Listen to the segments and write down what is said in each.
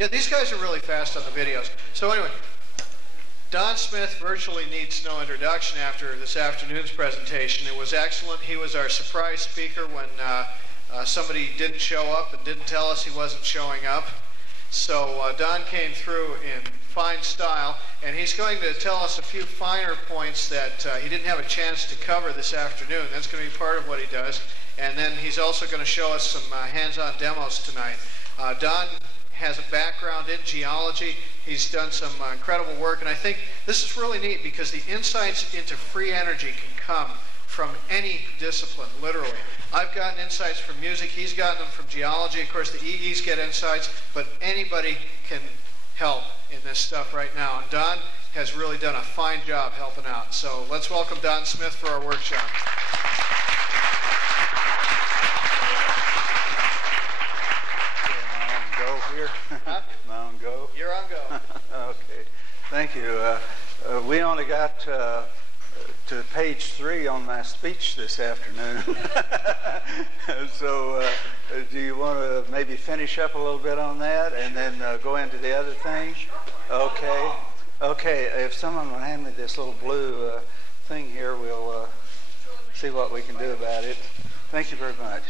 Yeah, these guys are really fast on the videos. So anyway, Don Smith virtually needs no introduction after this afternoon's presentation. It was excellent. He was our surprise speaker when somebody didn't show up and didn't tell us he wasn't showing up. So Don came through in fine style, and he's going to tell us a few finer points that he didn't have a chance to cover this afternoon. That's going to be part of what he does. And then he's also going to show us some hands-on demos tonight. Don has a background in geology. He's done some incredible work, and I think this is really neat because the insights into free energy can come from any discipline, literally. I've gotten insights from music, he's gotten them from geology. Of course, the EEs get insights, but anybody can help in this stuff right now. And Don has really done a fine job helping out. So let's welcome Don Smith for our workshop. Huh? Am I on go? You're on go. Okay. Thank you. We only got to page 3 on my speech this afternoon. So do you want to maybe finish up a little bit on that and then go into the other thing? Okay. Okay. If someone will hand me this little blue thing here, we'll see what we can do about it. Thank you very much.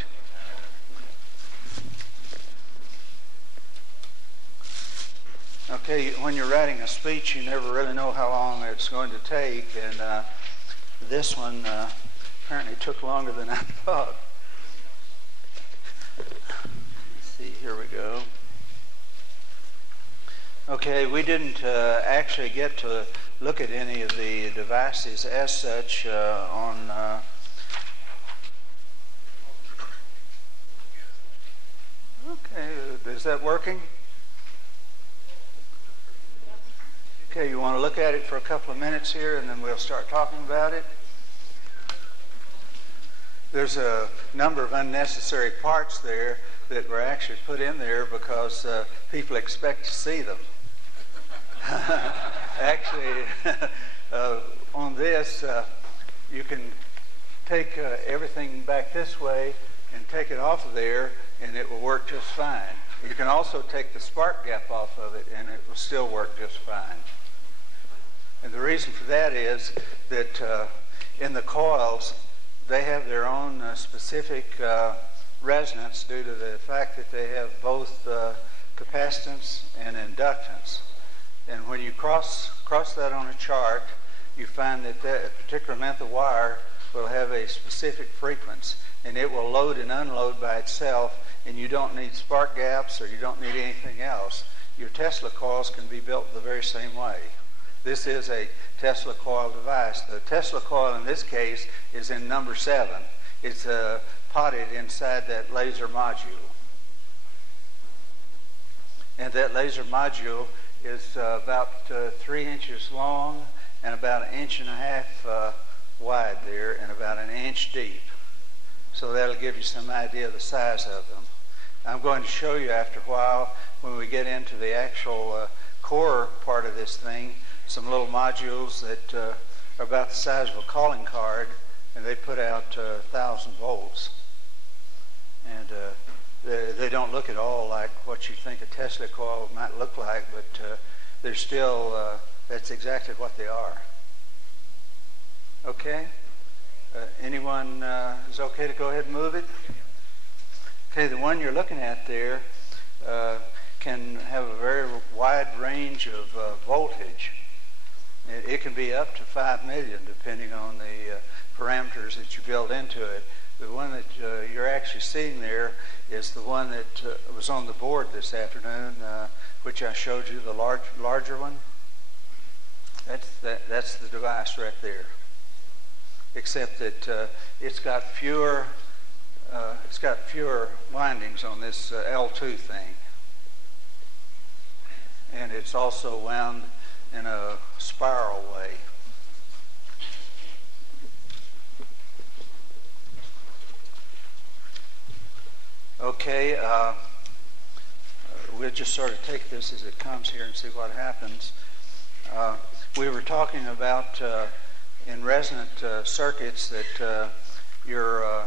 Okay, when you're writing a speech, you never really know how long it's going to take, and this one apparently took longer than I thought. Let's see, here we go. Okay, we didn't actually get to look at any of the devices as such on okay, is that working? Okay, you want to look at it for a couple of minutes here and then we'll start talking about it. There's a number of unnecessary parts there that were actually put in there because people expect to see them. Actually, on this, you can take everything back this way and take it off of there and it will work just fine. You can also take the spark gap off of it and it will still work just fine. And the reason for that is that in the coils, they have their own specific resonance due to the fact that they have both capacitance and inductance. And when you cross that on a chart, you find that that particular length of wire will have a specific frequency, and it will load and unload by itself, and you don't need spark gaps or you don't need anything else. Your Tesla coils can be built the very same way. This is a Tesla coil device. The Tesla coil in this case is in number 7. It's potted inside that laser module. And that laser module is about 3 inches long and about 1.5 inches wide there and about 1 inch deep. So that'll give you some idea of the size of them. I'm going to show you after a while when we get into the actual core part of this thing, some little modules that are about the size of a calling card, and they put out 1,000 volts. And they don't look at all like what you think a Tesla coil might look like, but they're still, that's exactly what they are. Okay? Anyone is okay to go ahead and move it? Okay, the one you're looking at there can have a very wide range of voltage. It can be up to 5 million depending on the parameters that you build into it. The one that you're actually seeing there is the one that was on the board this afternoon, which I showed you, the larger one. That's the device right there. Except that it's got fewer windings on this L2 thing, and it's also wound in a spiral way. Okay, we'll just sort of take this as it comes here and see what happens. We were talking about in resonant circuits that your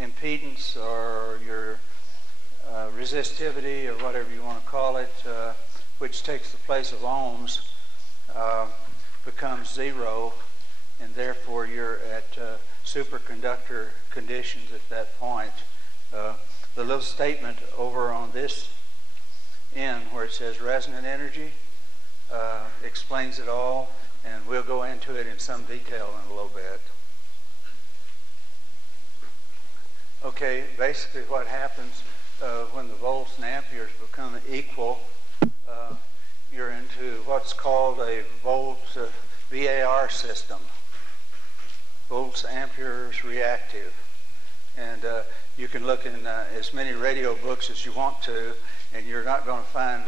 impedance or your resistivity, or whatever you want to call it, which takes the place of ohms, becomes zero, and therefore you're at superconductor conditions at that point. The little statement over on this end where it says resonant energy explains it all, and we'll go into it in some detail in a little bit. Okay, basically what happens when the volts and amperes become equal, you're into what's called a volt VAR system, volts amperes reactive. And you can look in as many radio books as you want to, and you're not going to find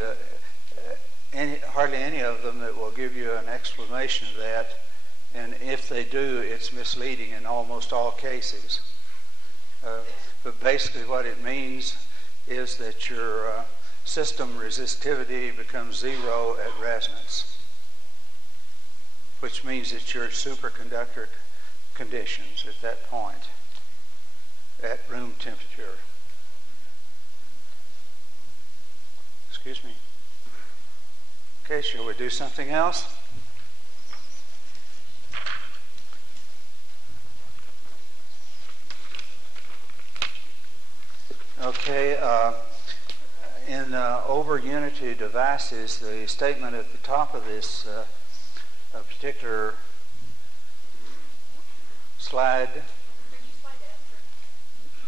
hardly any of them that will give you an explanation of that. And if they do, it's misleading in almost all cases. But basically what it means is that your system resistivity becomes zero at resonance, which means that you're at superconductor conditions at that point, at room temperature. Excuse me. Okay, shall we do something else? Okay, in over unity devices, the statement at the top of this particular slide.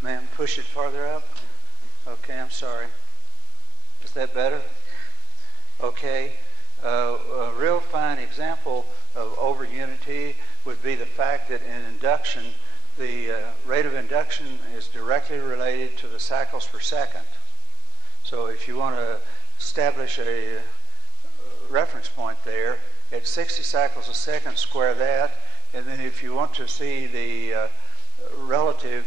Ma'am, push it farther up. Okay, I'm sorry. Is that better? Okay. A real fine example of over unity would be the fact that in induction, the rate of induction is directly related to the cycles per second. So if you want to establish a reference point there, at 60 cycles a second, square that, and then if you want to see the relative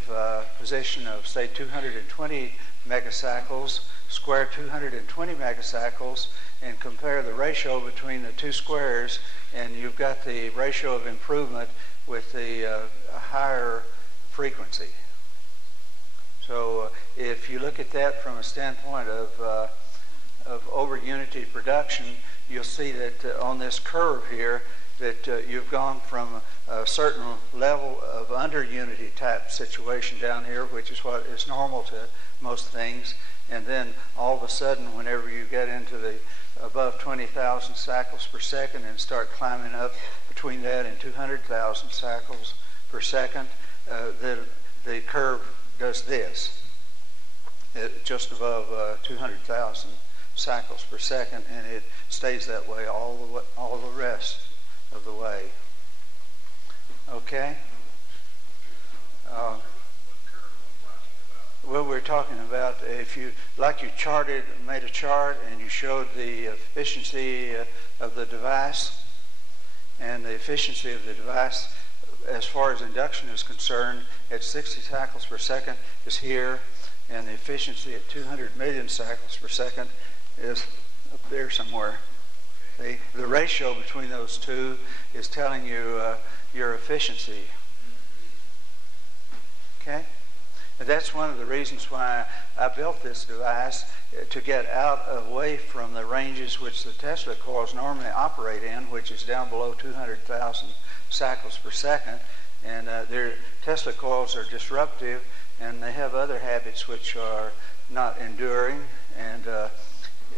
position of, say, 220 megacycles, square 220 megacycles, and compare the ratio between the two squares, and you've got the ratio of improvement with the higher frequency. So if you look at that from a standpoint of over unity production, you'll see that on this curve here that you've gone from a certain level of under unity type situation down here, which is what is normal to most things, and then all of a sudden whenever you get into the above 20,000 cycles per second and start climbing up between that and 200,000 cycles per second, the curve does this, just above 200,000 cycles per second, and it stays that way all the rest of the way. Okay? Well, we're talking about if you, like you made a chart and you showed the efficiency of the device, and the efficiency of the device as far as induction is concerned at 60 cycles per second is here, and the efficiency at 200 million cycles per second is up there somewhere. The ratio between those two is telling you your efficiency. Okay? And that's one of the reasons why I built this device, to get away from the ranges which the Tesla coils normally operate in, which is down below 200,000 cycles per second. And their Tesla coils are disruptive, and they have other habits which are not enduring. And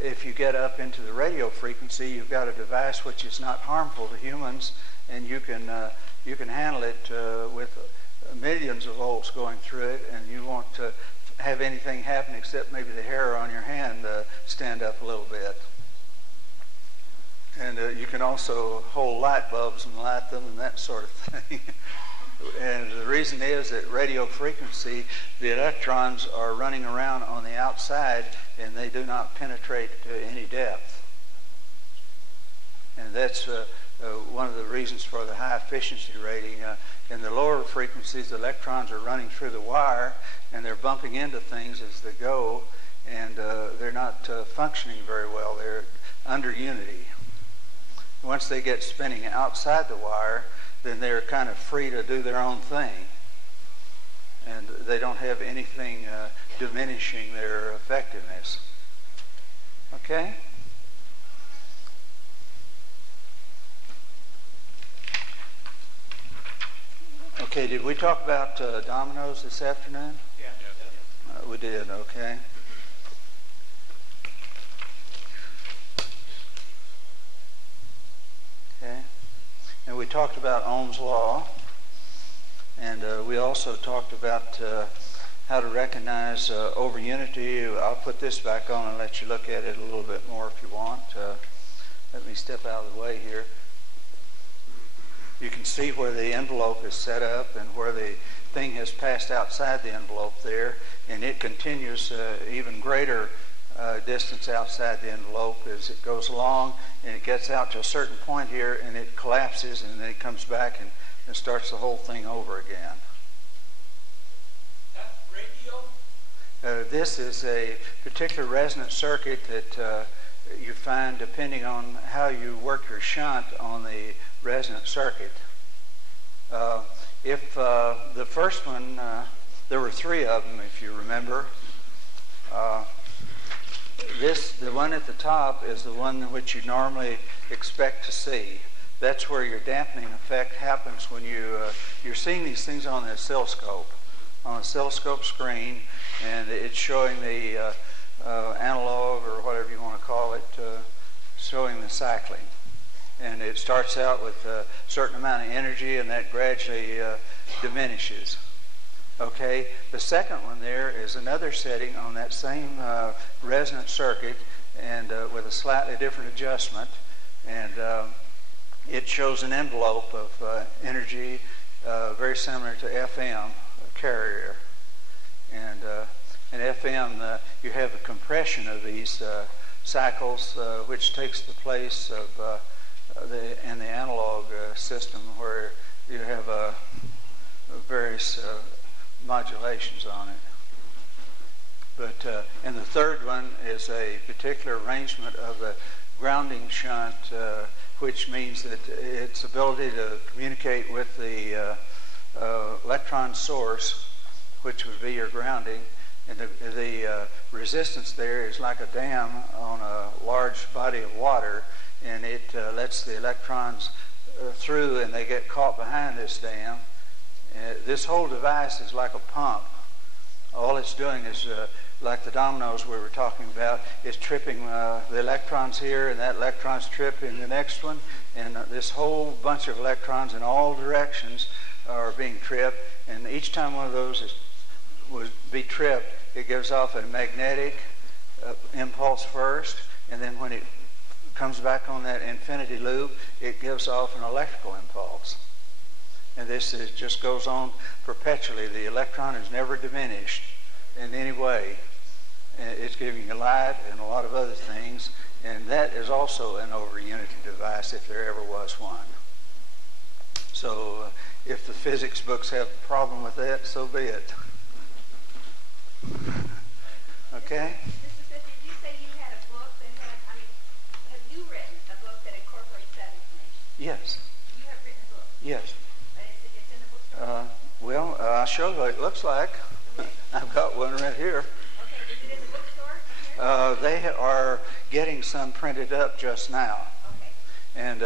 if you get up into the radio frequency, you've got a device which is not harmful to humans, and you can handle it with millions of volts going through it, and you won't have anything happen except maybe the hair on your hand stand up a little bit. And you can also hold light bulbs and light them and that sort of thing. And the reason is that radio frequency, the electrons are running around on the outside, and they do not penetrate to any depth. And that's one of the reasons for the high efficiency rating. In the lower frequencies, the electrons are running through the wire, and they're bumping into things as they go, and they're not functioning very well. They're under unity. Once they get spinning outside the wire, then they're kind of free to do their own thing. And they don't have anything diminishing their effectiveness. Okay? Okay, did we talk about dominoes this afternoon? Yeah. We did, okay. Okay. And we talked about Ohm's law. And we also talked about how to recognize over unity. I'll put this back on and let you look at it a little bit more if you want. Let me step out of the way here. You can see where the envelope is set up and where the thing has passed outside the envelope there, and it continues even greater distance outside the envelope as it goes along, and it gets out to a certain point here and it collapses, and then it comes back and starts the whole thing over again. That's radio? This is a particular resonant circuit that you find depending on how you work your shunt on the resonant circuit. If the first one, there were three of them if you remember. The one at the top is the one which you normally expect to see. That's where your dampening effect happens when you're seeing these things on the oscilloscope, on a Cellscope screen, and it's showing the analog or whatever you want to call it, showing the cycling. And it starts out with a certain amount of energy, and that gradually diminishes. Okay, the second one there is another setting on that same resonant circuit, and with a slightly different adjustment, and it shows an envelope of energy very similar to FM carrier. And FM, you have a compression of these cycles, which takes the place of in the analog system, where you have various modulations on it. But and the third one is a particular arrangement of the grounding shunt, which means that its ability to communicate with the electron source, which would be your grounding, and the resistance there is like a dam on a large body of water, and it lets the electrons through, and they get caught behind this dam. This whole device is like a pump. All it's doing is, like the dominoes we were talking about, is tripping the electrons here, and that electron's tripping the next one, and this whole bunch of electrons in all directions are being tripped, and each time one of those would be tripped, it gives off a magnetic impulse first, and then when it comes back on that infinity loop, it gives off an electrical impulse. And this just goes on perpetually. The electron is never diminished in any way. It's giving you light and a lot of other things, and that is also an over-unity device if there ever was one. So if the physics books have a problem with that, so be it. Okay? Mr. Smith, did you say you had a book that had, have you written a book that incorporates that information? Yes. You have written a book? Yes. It's in the bookstore? Well, I'll show you what it looks like. Okay. I've got one right here. Okay, is it in the bookstore? They are getting some printed up just now. Okay. And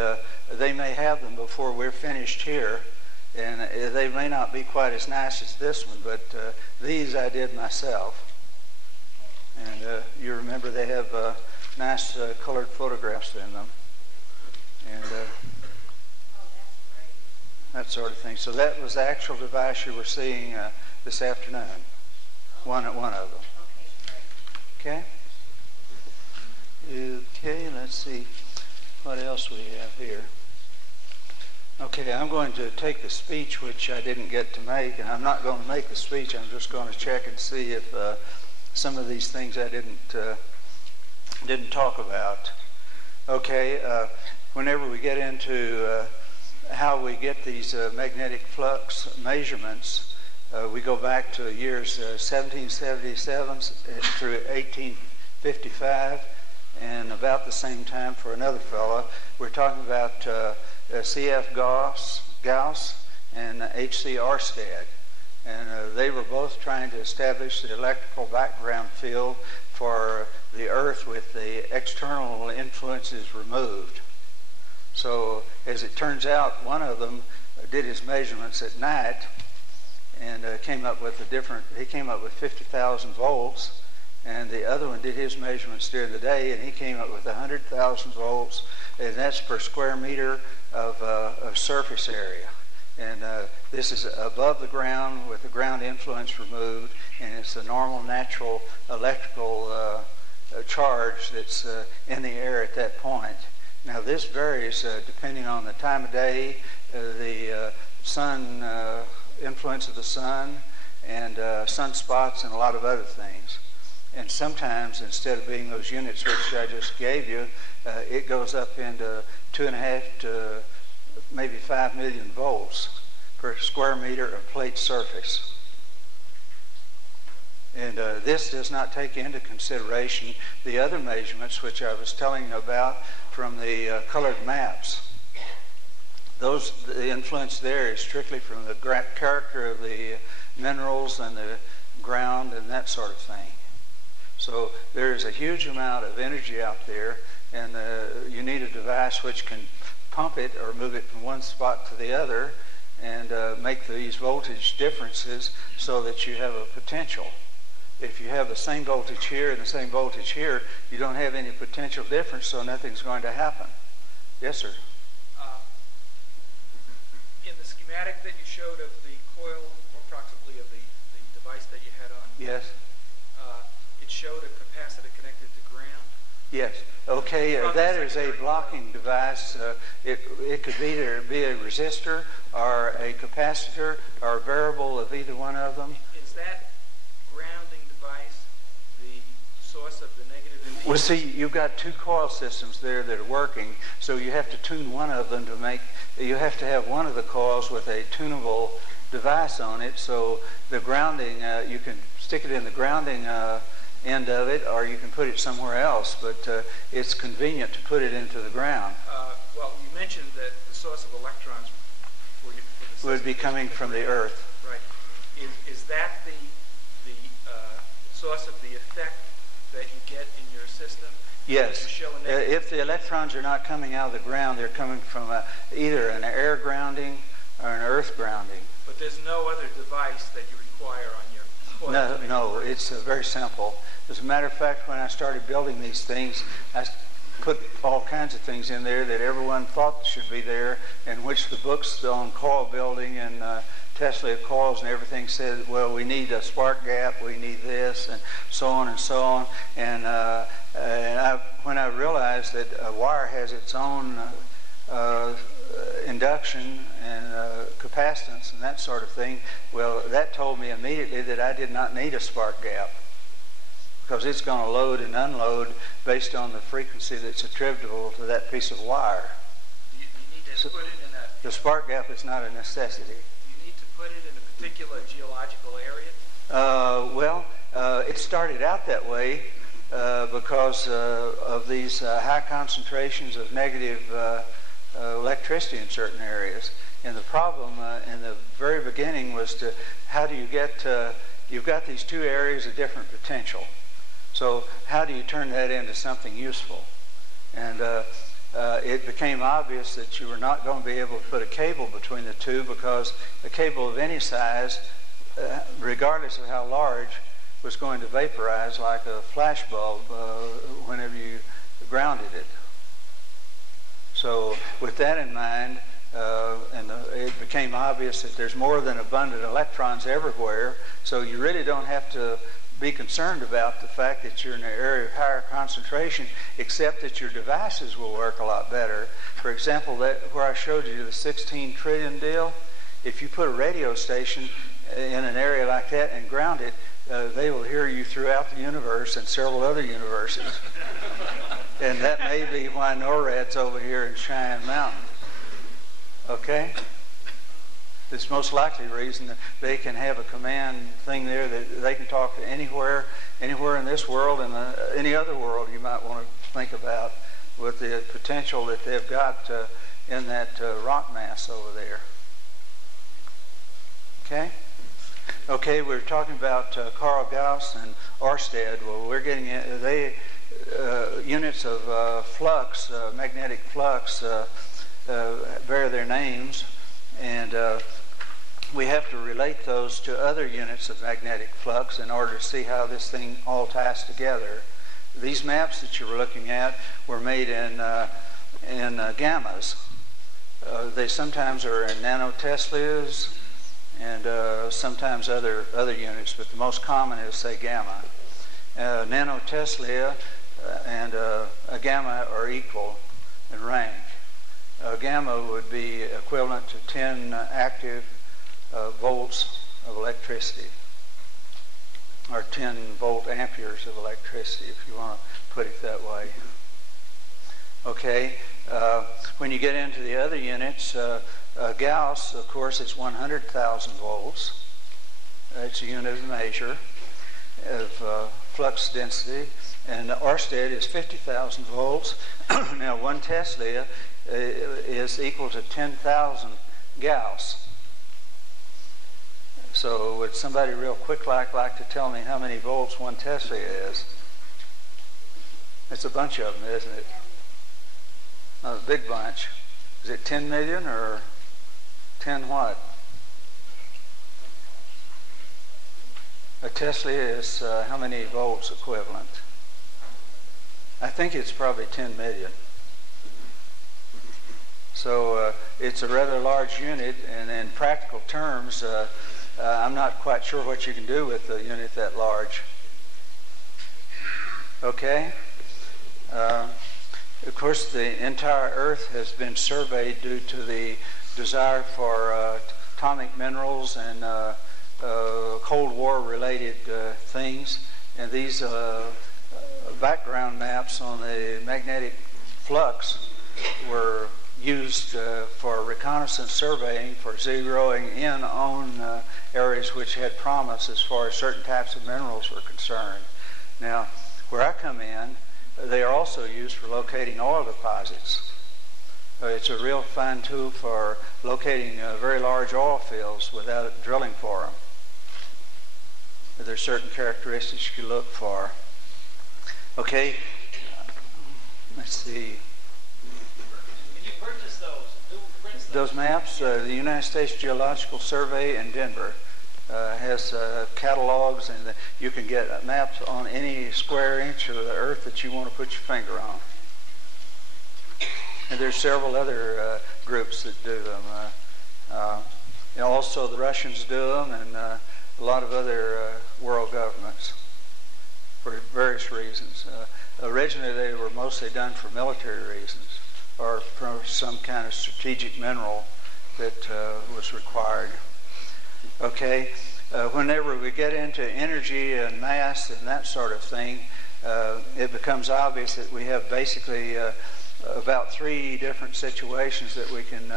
they may have them before we're finished here. And they may not be quite as nice as this one, but these I did myself. And you remember they have nice colored photographs in them. And Oh, that's great. that sort of thing. So that was the actual device you were seeing this afternoon. One of them. Okay, great. Okay? Okay, let's see what else we have here. Okay, I'm going to take the speech, which I didn't get to make, and I'm not going to make the speech. I'm just going to check and see if some of these things I didn't talk about. Okay, whenever we get into how we get these magnetic flux measurements, we go back to years 1777 through 1855, and about the same time for another fellow. We're talking about C.F. Gauss and H.C. Oersted. And they were both trying to establish the electrical background field for the Earth with the external influences removed. So as it turns out, one of them did his measurements at night and came up with he came up with 50,000 volts, and the other one did his measurements during the day, and he came up with 100,000 volts, and that's per square meter of surface area. And this is above the ground with the ground influence removed, and it's a normal, natural electrical charge that's in the air at that point. Now this varies depending on the time of day, the sun, influence of the sun, and sunspots, and a lot of other things. And sometimes, instead of being those units which I just gave you, it goes up into 2.5 to maybe 5 million volts per square meter of plate surface. And this does not take into consideration the other measurements which I was telling you about from the colored maps. The influence there is strictly from the character of the minerals and the ground and that sort of thing. So there is a huge amount of energy out there, and you need a device which can pump it or move it from one spot to the other and make these voltage differences so that you have a potential. If you have the same voltage here and the same voltage here, you don't have any potential difference, so nothing's going to happen. Yes, sir? In the schematic that you showed of the coil, or approximately of the device that you had on, Yes. It showed a capacitor connected to ground. Yes. Okay, that is a blocking device. It could either be a resistor or a capacitor or a variable of either one of them. Is that grounding device the source of the negative impedance? Well, see, you've got two coil systems there that are working, so you have to tune one of them to make, you have to have one of the coils with a tunable device on it, so the grounding, you can stick it in the grounding end of it, or you can put it somewhere else, but it's convenient to put it into the ground. Well, you mentioned that the source of electrons for the system Would be coming from the Earth. Right. Is that the source of the effect that you get in your system? Yes. If the electrons are not coming out of the ground, they're coming from either an air grounding or an earth grounding. But there's no other device that you require on your coil? No, it's very simple. As a matter of fact, when I started building these things, I put all kinds of things in there that everyone thought should be there, and which the books on coil building and Tesla coils and everything said, well, we need a spark gap, we need this, and so on and so on. And when I realized that a wire has its own induction and capacitance and that sort of thing, well, that told me immediately that I did not need a spark gap, because it's going to load and unload based on the frequency that's attributable to that piece of wire. You need to put it in a... The spark gap is not a necessity. You need to put it in a particular geological area? It started out that way because of these high concentrations of negative electricity in certain areas. And the problem in the very beginning was how do you get, you've got these two areas of different potential. So how do you turn that into something useful? And it became obvious that you were not going to be able to put a cable between the two, because a cable of any size, regardless of how large, was going to vaporize like a flash bulb whenever you grounded it. So with that in mind, it became obvious that there's more than abundant electrons everywhere, so you really don't have to be concerned about the fact that you're in an area of higher concentration, except that your devices will work a lot better. For example, where I showed you the 16 trillion deal, if you put a radio station in an area like that and ground it, they will hear you throughout the universe and several other universes. And that may be why NORAD's over here in Cheyenne Mountain. Okay? It's most likely reason that they can have a command thing there that they can talk to anywhere in this world and any other world you might want to think about, with the potential that they've got in that rock mass over there. Okay? Okay, we're talking about Carl Gauss and Oersted. Well, we're getting units of flux, magnetic flux, bear their names, and we have to relate those to other units of magnetic flux in order to see how this thing all ties together. These maps that you were looking at were made in gammas. They sometimes are in nanoteslas and sometimes other units, but the most common is, say, gamma. Nanotesla and a gamma are equal in rank. A gamma would be equivalent to 10 active volts of electricity, or 10 volt amperes of electricity, if you want to put it that way. Okay, when you get into the other units, Gauss, of course, is 100,000 volts. It's a unit of measure of flux density. And Oersted is 50,000 volts. Now, 1 Tesla is equal to 10,000 Gauss. So would somebody real quick like to tell me how many volts 1 Tesla is? It's a bunch of them, isn't it? A big bunch. Is it 10 million or 10 what? A Tesla is how many volts equivalent? I think it's probably 10 million. So it's a rather large unit, and in practical terms, I'm not quite sure what you can do with a unit that large. Okay? Of course, the entire Earth has been surveyed due to the desire for atomic minerals and Cold War-related things. And these background maps on the magnetic flux were used for reconnaissance surveying, for zeroing in on areas which had promise as far as certain types of minerals were concerned. Now, where I come in, they are also used for locating oil deposits. It's a real fine tool for locating very large oil fields without drilling for them. There are certain characteristics you look for. Okay, let's see. Can you purchase those? Those maps, the United States Geological Survey in Denver has catalogs, and you can get maps on any square inch of the Earth that you want to put your finger on. And there's several other groups that do them. Also, the Russians do them, and a lot of other world governments for various reasons. Originally, they were mostly done for military reasons, or for some kind of strategic mineral that was required. Okay, whenever we get into energy and mass and that sort of thing, it becomes obvious that we have basically about 3 different situations that we can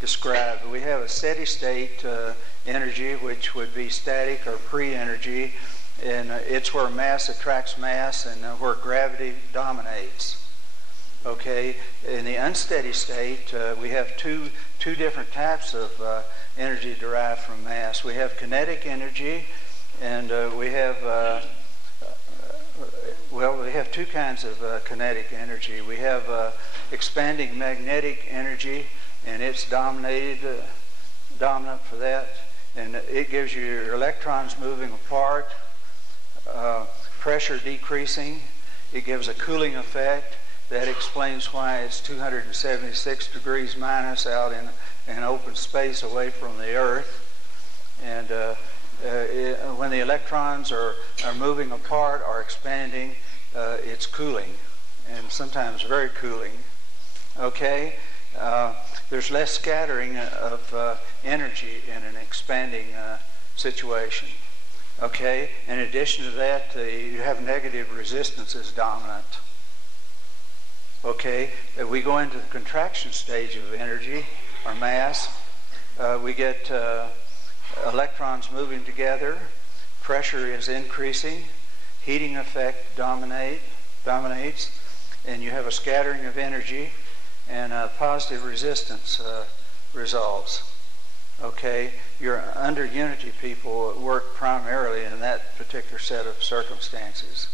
describe. We have a steady state energy, which would be static or pre-energy, and it's where mass attracts mass and where gravity dominates. Okay, in the unsteady state, we have two different types of energy derived from mass. We have kinetic energy, and we have we have 2 kinds of kinetic energy. We have expanding magnetic energy, and it's dominant for that, and it gives you your electrons moving apart, pressure decreasing. It gives a cooling effect. That explains why it's 276 degrees minus out in open space away from the Earth. And when the electrons are moving apart or expanding, it's cooling, and sometimes very cooling. Okay? There's less scattering of energy in an expanding situation. Okay? In addition to that, you have negative resistance as dominant. Okay, we go into the contraction stage of energy or mass. We get electrons moving together. Pressure is increasing. Heating effect dominates, and you have a scattering of energy, and positive resistance results. Okay, your under unity people work primarily in that particular set of circumstances.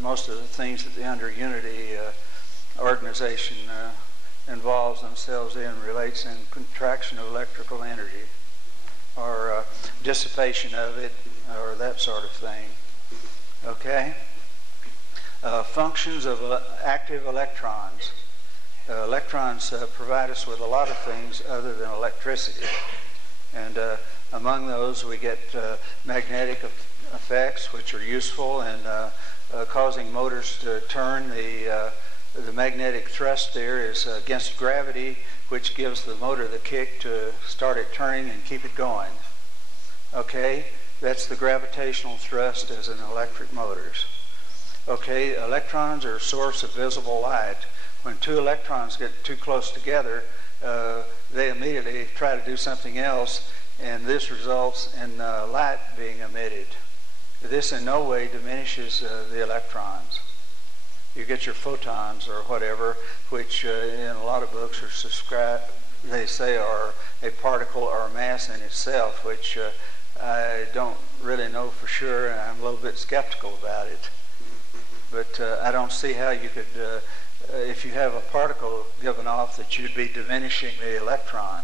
Most of the things that the under unity organization involves themselves in relates in contraction of electrical energy or dissipation of it or that sort of thing. Okay? Functions of active electrons. Electrons provide us with a lot of things other than electricity. And among those we get magnetic effects, which are useful in causing motors to turn. The magnetic thrust there is against gravity, which gives the motor the kick to start it turning and keep it going. Okay, that's the gravitational thrust as in electric motors. Okay, electrons are a source of visible light. When two electrons get too close together, they immediately try to do something else, and this results in light being emitted. This in no way diminishes the electrons. You get your photons or whatever, which in a lot of books are described, they say are a particle or a mass in itself, which I don't really know for sure, and I'm a little bit skeptical about it. But I don't see how you could, if you have a particle given off, that you'd be diminishing the electron.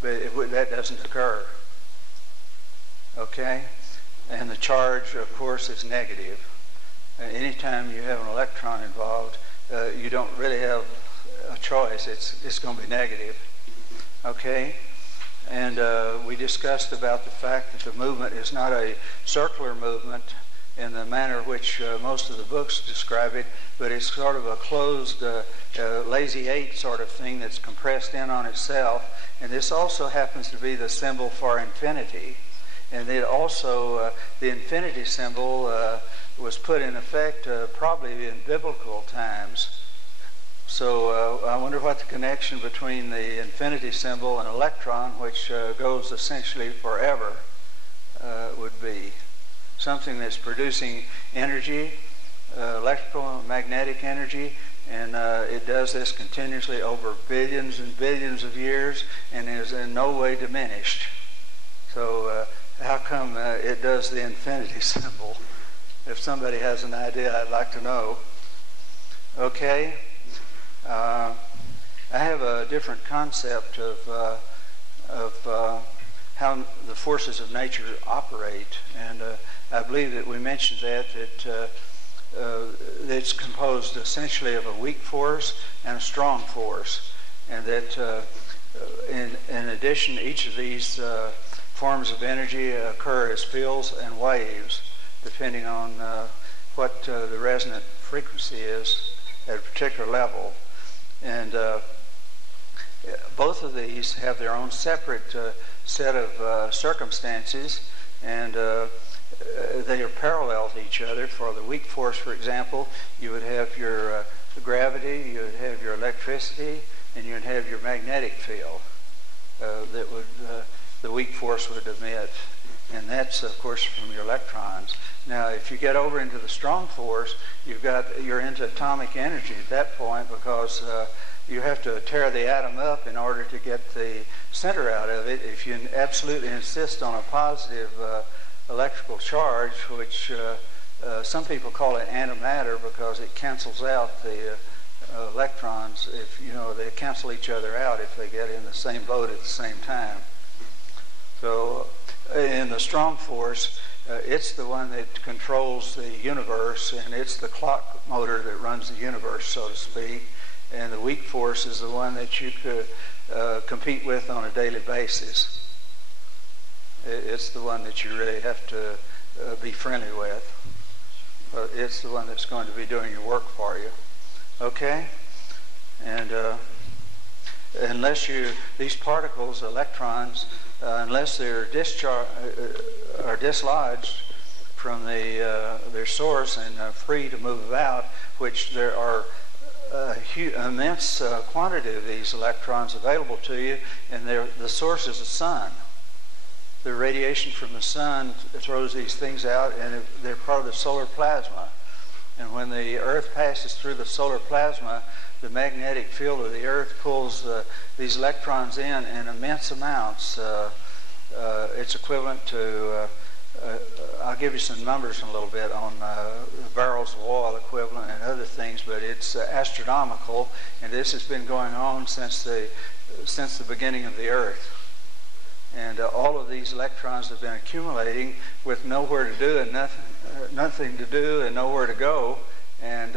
But that doesn't occur. Okay? And the charge, of course, is negative. Anytime you have an electron involved, you don't really have a choice. It's going to be negative. Okay? And we discussed about the fact that the movement is not a circular movement in the manner which most of the books describe it, but it's sort of a closed, lazy 8 sort of thing that's compressed in on itself. And this also happens to be the symbol for infinity. And it also, the infinity symbol was put in effect probably in biblical times. So I wonder what the connection between the infinity symbol and electron, which goes essentially forever, would be. Something that's producing energy, electrical and magnetic energy, and it does this continuously over billions and billions of years and is in no way diminished. So how come it does the infinity symbol? If somebody has an idea, I'd like to know. Okay. I have a different concept of how the forces of nature operate, and I believe that we mentioned that it's composed essentially of a weak force and a strong force, and that in addition, each of these forms of energy occur as fields and waves, depending on what the resonant frequency is at a particular level. And both of these have their own separate set of circumstances, and they are parallel to each other. For the weak force, for example, you would have your gravity, you would have your electricity, and you would have your magnetic field that would the weak force would emit. And that's, of course, from your electrons. Now, if you get over into the strong force, you're into atomic energy at that point, because you have to tear the atom up in order to get the center out of it. If you absolutely insist on a positive electrical charge, which some people call it antimatter because it cancels out the electrons. If they cancel each other out if they get in the same boat at the same time. So in the strong force, it's the one that controls the universe, and it's the clock motor that runs the universe, so to speak. And the weak force is the one that you could compete with on a daily basis. It's the one that you really have to be friendly with. It's the one that's going to be doing your work for you. Okay? And unless these particles, electrons, unless they're dislodged from their source and free to move about, which there are immense quantity of these electrons available to you, and the source is the sun. The radiation from the sun throws these things out, and they're part of the solar plasma. And when the Earth passes through the solar plasma, the magnetic field of the Earth pulls these electrons in immense amounts. It's equivalent to, I'll give you some numbers in a little bit on barrels of oil equivalent and other things, but it's astronomical, and this has been going on since the beginning of the Earth. And all of these electrons have been accumulating with nowhere to do and nothing to do and nowhere to go, and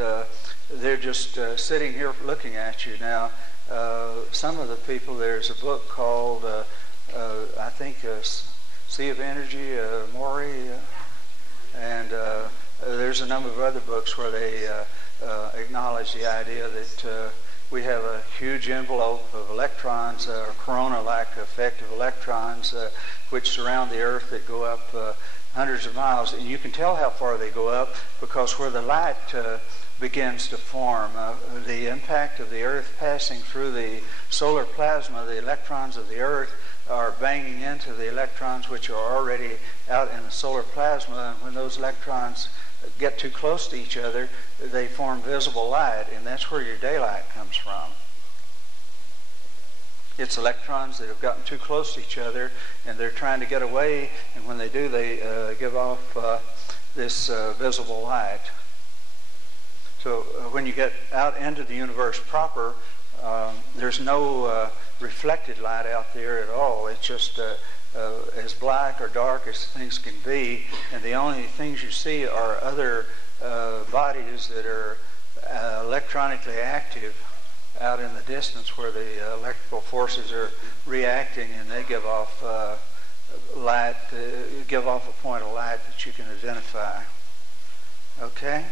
they're just sitting here looking at you. Now, some of the people, there's a book called, I think, Sea of Energy, Maury, and there's a number of other books where they acknowledge the idea that we have a huge envelope of electrons, or corona-like effect of electrons, which surround the Earth that go up hundreds of miles. And you can tell how far they go up because where the light begins to form, the impact of the Earth passing through the solar plasma, the electrons of the Earth are banging into the electrons which are already out in the solar plasma, and when those electrons get too close to each other, they form visible light, and that's where your daylight comes from. It's electrons that have gotten too close to each other, and they're trying to get away, and when they do, they give off this visible light. So when you get out into the universe proper, there's no reflected light out there at all. It's just as black or dark as things can be, and the only things you see are other bodies that are electronically active out in the distance where the electrical forces are reacting, and they give off light, give off a point of light that you can identify. Okay?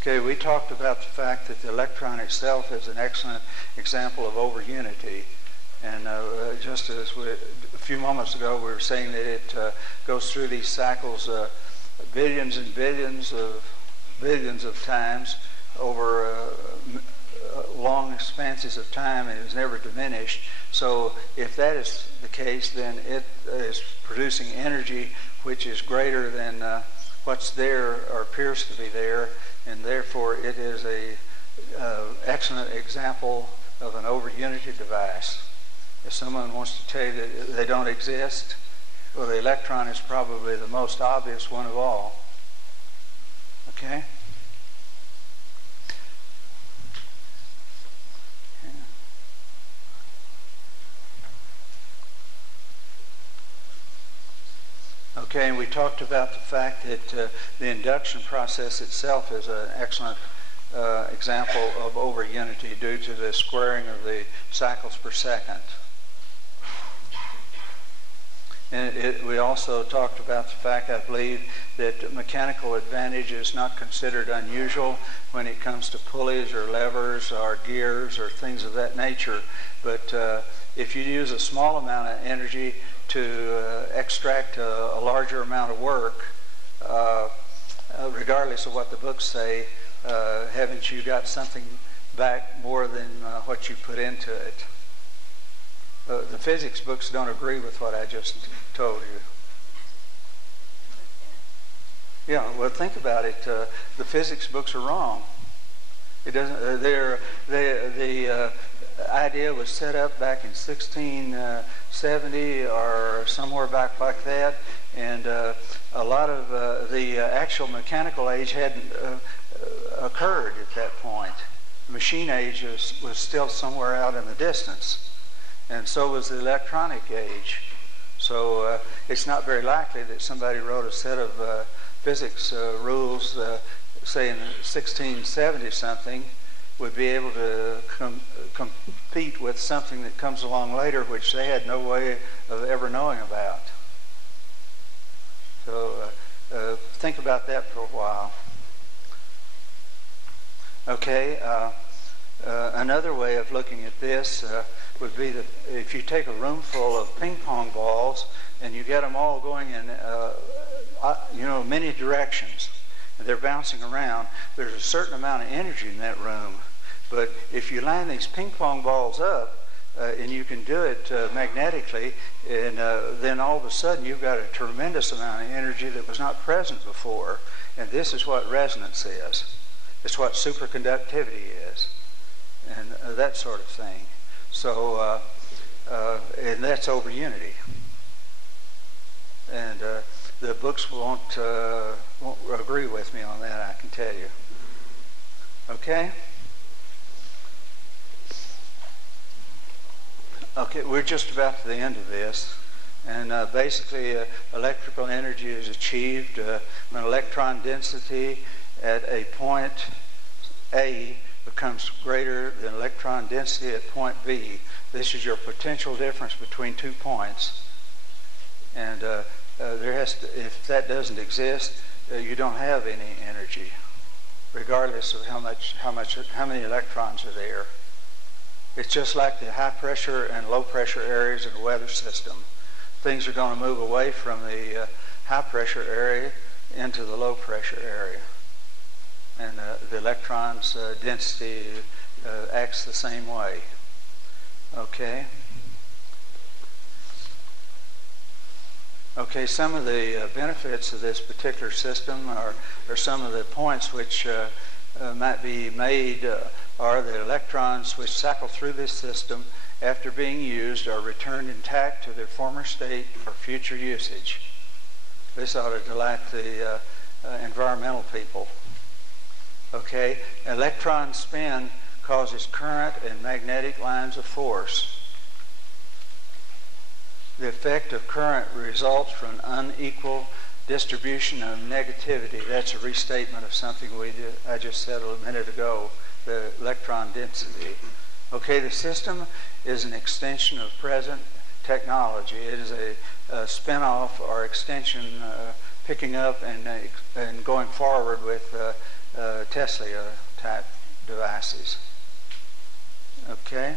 Okay, we talked about the fact that the electron itself is an excellent example of overunity. And just as a few moments ago we were saying that it goes through these cycles billions and billions of times over long expanses of time, and is never diminished. So if that is the case, then it is producing energy which is greater than what's there or appears to be there, and therefore it is a excellent example of an overunity device. If someone wants to tell you that they don't exist, well, the electron is probably the most obvious one of all. Okay? Okay, and we talked about the fact that the induction process itself is an excellent example of overunity due to the squaring of the cycles per second. And we also talked about the fact, I believe, that mechanical advantage is not considered unusual when it comes to pulleys or levers or gears or things of that nature. But if you use a small amount of energy to extract a larger amount of work, regardless of what the books say, haven't you got something back more than what you put into it? The physics books don't agree with what I just told you. Yeah, well, think about it. The physics books are wrong. It doesn't. The idea was set up back in 1670 or somewhere back like that, and a lot of the actual mechanical age hadn't occurred at that point. The machine age was still somewhere out in the distance. And so was the electronic age. So it's not very likely that somebody wrote a set of physics rules, say in 1670 something, would be able to compete with something that comes along later, which they had no way of ever knowing about. So think about that for a while. Okay. Another way of looking at this would be that if you take a room full of ping pong balls and you get them all going in many directions, and they're bouncing around, there's a certain amount of energy in that room. But if you line these ping pong balls up, and you can do it magnetically, and then all of a sudden you've got a tremendous amount of energy that was not present before. And this is what resonance is. It's what superconductivity is, and that sort of thing. So, and that's over unity. And the books won't agree with me on that, I can tell you. Okay? Okay, we're just about to the end of this. And basically, electrical energy is achieved when electron density at a point A becomes greater than electron density at point B. This is your potential difference between 2 points. And if that doesn't exist, you don't have any energy, regardless of how many electrons are there. It's just like the high pressure and low pressure areas in the weather system. Things are going to move away from the high pressure area into the low pressure area. And the electron's density acts the same way. Okay? Okay, some of the benefits of this particular system are some of the points which might be made are the electrons which cycle through this system after being used are returned intact to their former state for future usage. This ought to delight the environmental people. Okay, electron spin causes current and magnetic lines of force. The effect of current results from an unequal distribution of negativity. That's a restatement of something I just said a minute ago, the electron density. Okay, the system is an extension of present technology. It is a spin-off or extension picking up and going forward with Tesla-type devices. Okay?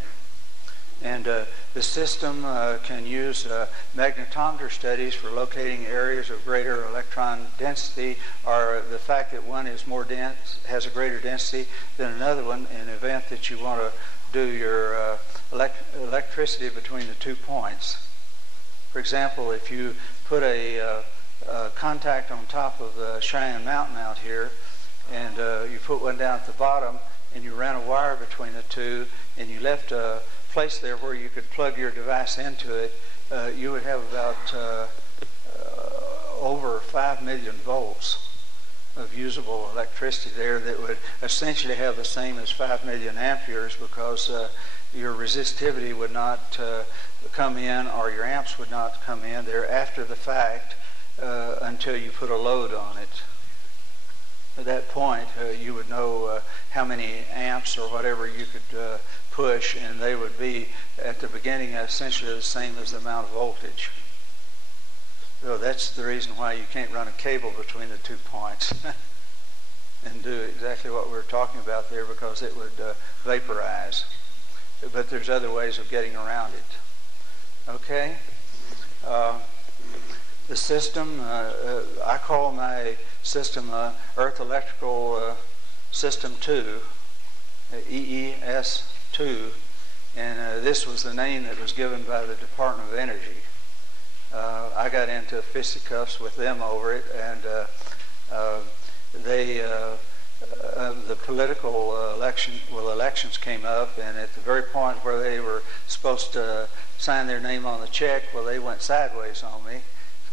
And the system can use magnetometer studies for locating areas of greater electron density, or the fact that one is more dense, has a greater density than another one, in the event that you want to do your electricity between the 2 points. For example, if you put a contact on top of the Cheyenne mountain out here, and you put one down at the bottom, and you ran a wire between the two, and you left a place there where you could plug your device into it, you would have about over 5 million volts of usable electricity there that would essentially have the same as 5 million amperes, because your resistivity would not come in, or your amps would not come in there after the fact until you put a load on it. At that point, you would know how many amps or whatever you could push, and they would be at the beginning essentially the same as the amount of voltage. So that's the reason why you can't run a cable between the 2 points and do exactly what we're talking about there, because it would vaporize. But there's other ways of getting around it. Okay? The system, I call my system Earth Electrical System 2, EES 2, and this was the name that was given by the Department of Energy. I got into fisticuffs with them over it, and the political elections came up, and at the very point where they were supposed to sign their name on the check, well, they went sideways on me.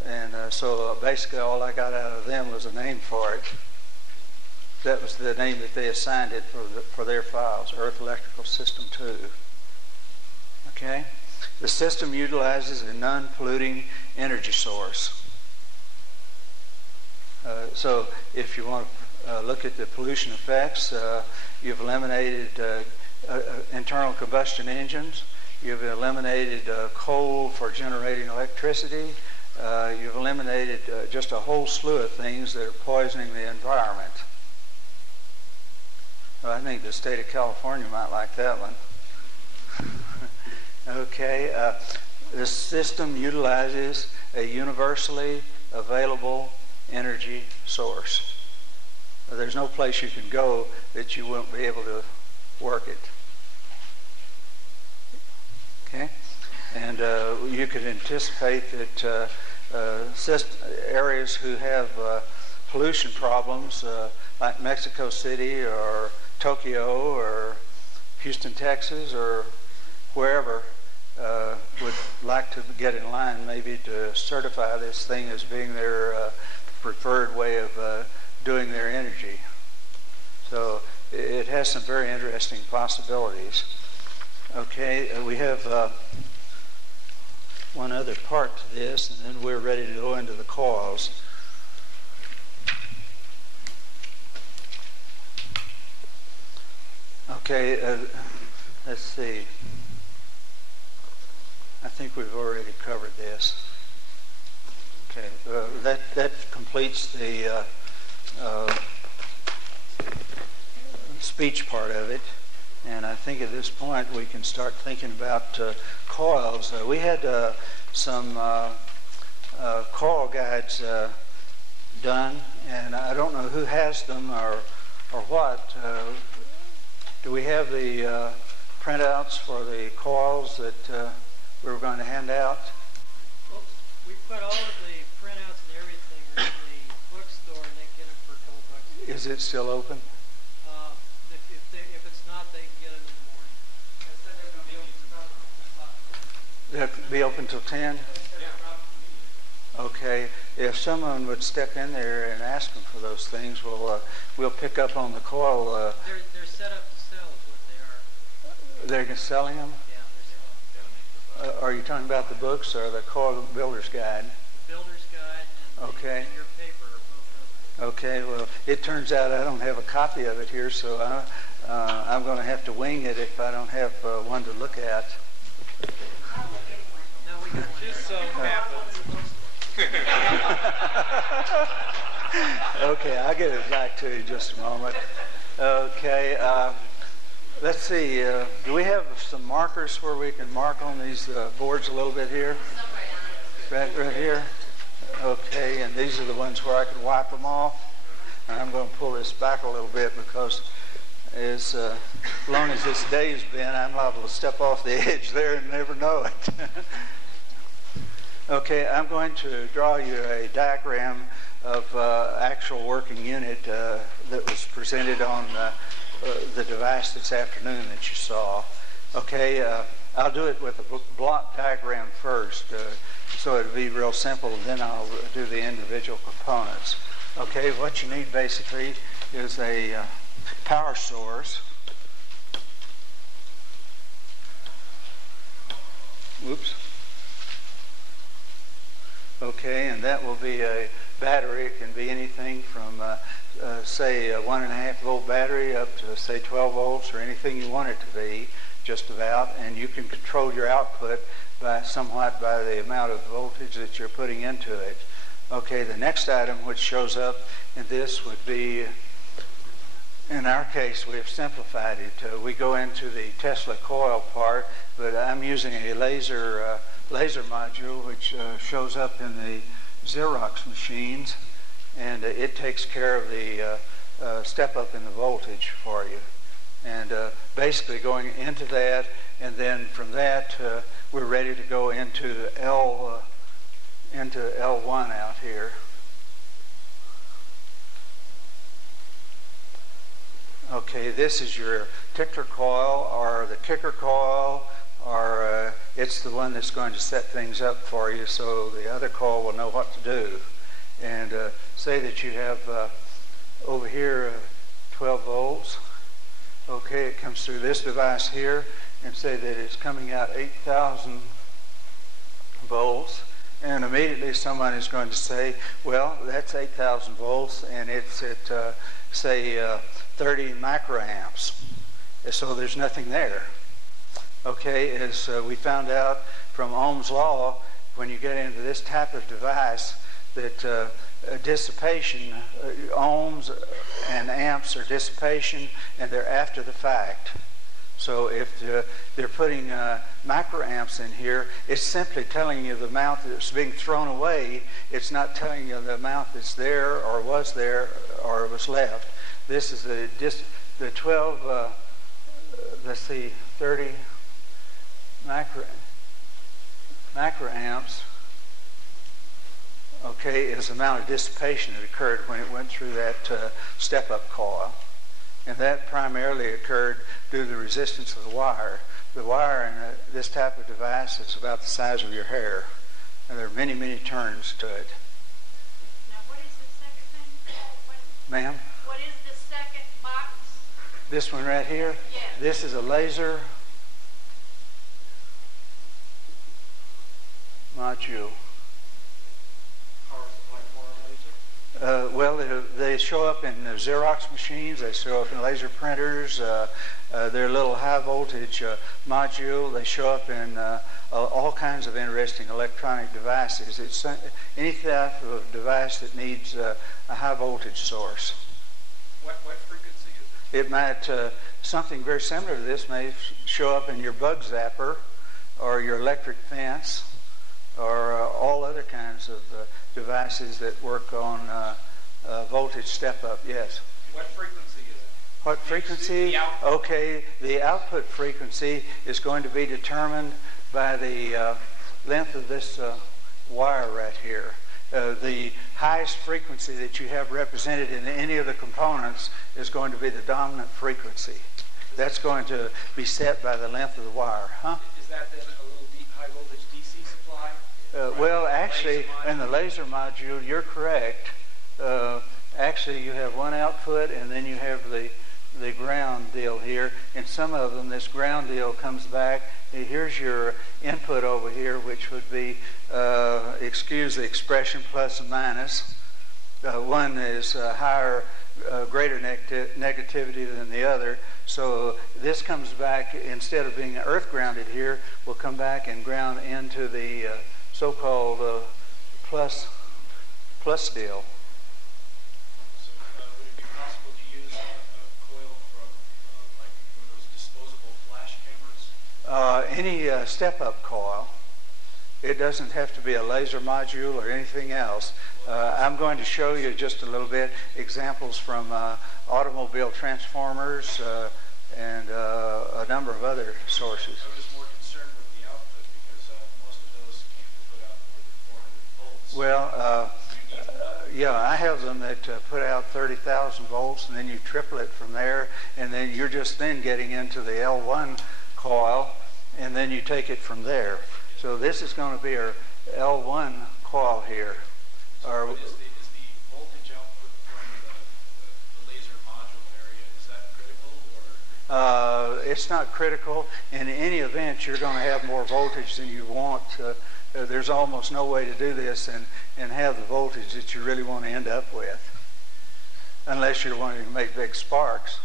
And so basically all I got out of them was a name for it. That was the name that they assigned it for their files, Earth Electrical System 2. Okay? The system utilizes a non-polluting energy source. So if you want to look at the pollution effects, you've eliminated internal combustion engines. You've eliminated coal for generating electricity. You've eliminated just a whole slew of things that are poisoning the environment. Well, I think the state of California might like that one. Okay, the system utilizes a universally available energy source. There's no place you can go that you won't be able to work it. Okay, and you could anticipate that areas who have pollution problems, like Mexico City or Tokyo or Houston, Texas, or wherever, would like to get in line maybe to certify this thing as being their preferred way of doing their energy. So it has some very interesting possibilities. Okay, we have one other part to this, and then we're ready to go into the coils. Okay, let's see. I think we've already covered this. Okay, that completes the speech part of it. And I think at this point we can start thinking about coils. We had some coil guides done, and I don't know who has them or what. Do we have the printouts for the coils that we were going to hand out? Well, we put all of the printouts and everything in the bookstore, and they get them for a couple bucks. Is it still open? If it's not, they can get them in the morning. They'll be open till 10? Okay. If someone would step in there and ask them for those things, we'll pick up on the coil. They're set up to sell is what they are. They're selling them? Yeah, they're selling. Are you talking about the books or the Coil Builder's Guide? The Builder's Guide and, okay. And your paper are both of them. Okay, well, it turns out I don't have a copy of it here, so I'm going to have to wing it if I don't have one to look at. No, we got just so happens. Okay, I'll get it back to you in just a moment. Okay, let's see. Do we have some markers where we can mark on these boards a little bit here? Right here? Okay, and these are the ones where I can wipe them off. And I'm going to pull this back a little bit because as long as this day's been, I'm liable to step off the edge there and never know it. Okay, I'm going to draw you a diagram of actual working unit that was presented on the device this afternoon that you saw. Okay, I'll do it with a block diagram first, so it'll be real simple, and then I'll do the individual components. Okay, what you need basically is a power source. Whoops. Okay, and that will be a battery. It can be anything from, say, a 1.5 volt battery up to, say, 12 volts or anything you want it to be, just about. And you can control your output somewhat by the amount of voltage that you're putting into it. Okay, the next item which shows up in this would be, in our case, we have simplified it. We go into the Tesla coil part, but I'm using a laser module which shows up in the Xerox machines, and it takes care of the step up in the voltage for you. And basically going into that, and then from that we're ready to go into L1 out here. Okay, this is your tickler coil or the kicker coil, or it's the one that's going to set things up for you so the other coil will know what to do. And say that you have over here 12 volts. Okay, it comes through this device here, and say that it's coming out 8,000 volts. And immediately someone is going to say, well, that's 8,000 volts, and it's at, say, 30 microamps. So there's nothing there. Okay, as we found out from Ohm's law, when you get into this type of device, that dissipation, ohms and amps are dissipation, and they're after the fact. So if they're putting microamps in here, it's simply telling you the amount that's being thrown away. It's not telling you the amount that's there or was left. This is the 12 let's see, 30 microamps, okay, is the amount of dissipation that occurred when it went through that step-up coil. And that primarily occurred due to the resistance of the wire. The wire in this type of device is about the size of your hair, and there are many, many turns to it. Now, what is the second thing? Ma'am? What is the second box? This one right here? Yes. This is a laser module. Power supply for a laser? Well, they show up in Xerox machines. They show up in laser printers. They're a little high voltage module. They show up in all kinds of interesting electronic devices. It's any type of device that needs a high voltage source. What frequency is it? It might, something very similar to this may show up in your bug zapper or your electric fence or all other kinds of devices that work on voltage step-up, yes. What frequency is it? What frequency? The output. Okay, the output frequency is going to be determined by the length of this wire right here. The highest frequency that you have represented in any of the components is going to be the dominant frequency. That's going to be set by the length of the wire, huh? Is that then a little deep high voltage DC supply? Well, actually, in the laser module, you're correct. Actually, you have one output, and then you have the ground deal here. In some of them, this ground deal comes back. Here's your input over here, which would be, excuse the expression, plus and minus. One is higher, greater negativity than the other. So this comes back, instead of being earth grounded here, will come back and ground into the so-called plus deal. So would it be possible to use a coil from like one of those disposable flash cameras? Any step-up coil. It doesn't have to be a laser module or anything else. I'm going to show you just a little bit examples from automobile transformers and a number of other sources. I was more concerned with the output because most of those can't put out more than 400 volts. Well, yeah, I have them that put out 30,000 volts, and then you triple it from there, and then you're just then getting into the L1 coil, and then you take it from there. So this is going to be our L1 coil here. So is the voltage output from the laser module area, is that critical? Or? It's not critical. In any event, you're going to have more voltage than you want. There's almost no way to do this and have the voltage that you really want to end up with, unless you're wanting to make big sparks.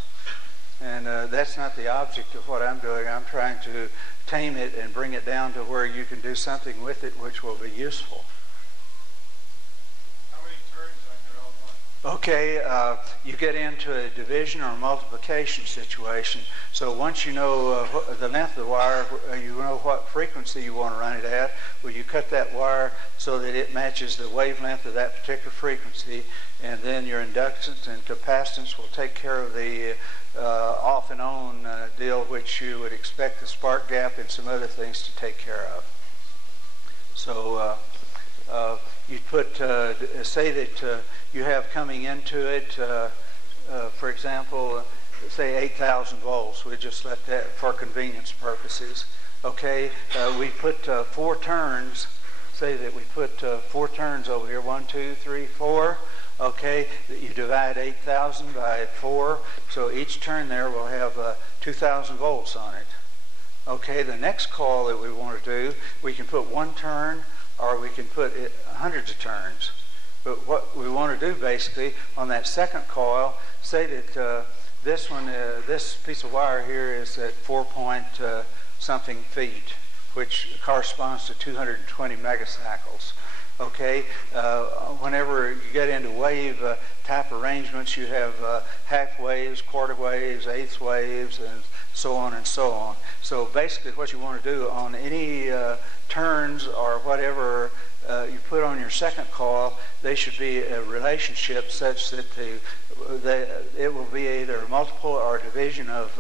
And that's not the object of what I'm doing. I'm trying to tame it and bring it down to where you can do something with it which will be useful. How many turns on your L1? Okay, you get into a division or multiplication situation. So once you know the length of the wire, you know what frequency you want to run it at. Well, you cut that wire so that it matches the wavelength of that particular frequency, and then your inductance and capacitance will take care of the off and on deal, which you would expect the spark gap and some other things to take care of. So you put, say that you have coming into it, for example, say 8,000 volts. We just let that for convenience purposes. Okay, we put 4 turns. Say that we put 4 turns over here, 1, 2, 3, 4. Okay, you divide 8,000 by 4, so each turn there will have 2,000 volts on it. Okay, the next coil that we want to do, we can put 1 turn, or we can put hundreds of turns. But what we want to do basically on that second coil, say that this one, this piece of wire here is at 4 point something feet, which corresponds to 220 megacycles. Okay, whenever you get into wave type arrangements, you have half waves, quarter waves, eighth waves, and so on and so on. So basically what you want to do on any turns or whatever you put on your second coil, they should be a relationship such that it will be either a multiple or a division of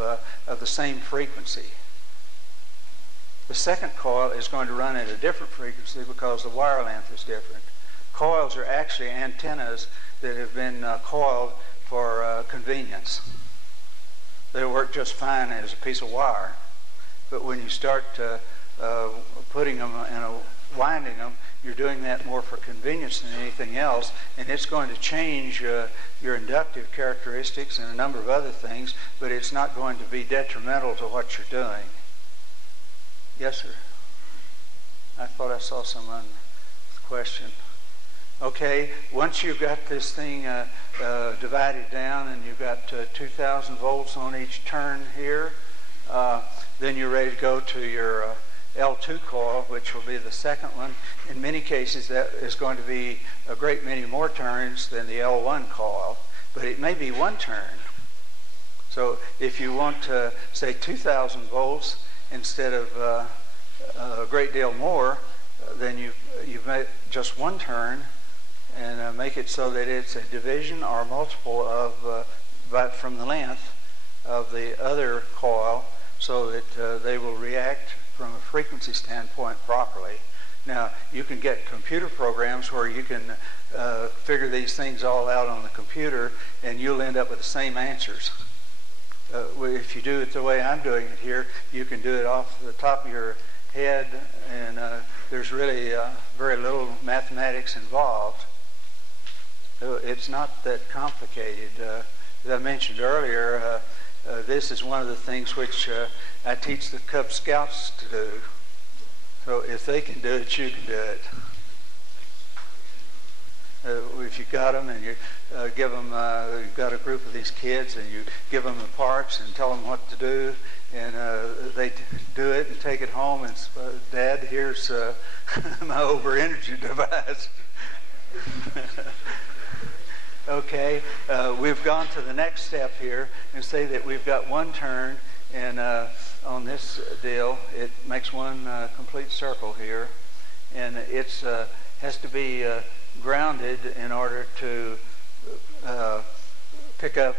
the same frequency. The second coil is going to run at a different frequency because the wire length is different. Coils are actually antennas that have been coiled for convenience. They work just fine as a piece of wire. But when you start putting them and winding them, you're doing that more for convenience than anything else, and it's going to change your inductive characteristics and a number of other things, but it's not going to be detrimental to what you're doing. Yes, sir? I thought I saw someone with a question. Okay, once you've got this thing divided down and you've got 2,000 volts on each turn here, then you're ready to go to your L2 coil, which will be the second one. In many cases, that is going to be a great many more turns than the L1 coil, but it may be one turn. So if you want to say 2,000 volts instead of a great deal more, then you've made just one turn, and make it so that it's a division or a multiple of from the length of the other coil, so that they will react from a frequency standpoint properly. Now, you can get computer programs where you can figure these things all out on the computer, and you'll end up with the same answers. If you do it the way I'm doing it here, you can do it off the top of your head, and there's really very little mathematics involved. It's not that complicated. As I mentioned earlier, this is one of the things which I teach the Cub Scouts to do. So if they can do it, you can do it. If you got them and you give them, you've got a group of these kids and you give them the parts and tell them what to do, and they do it and take it home and Dad, here's my over energy device. Okay, we've gone to the next step here and say that we've got one turn, and on this deal it makes one complete circle here, and it's has to be grounded in order to pick up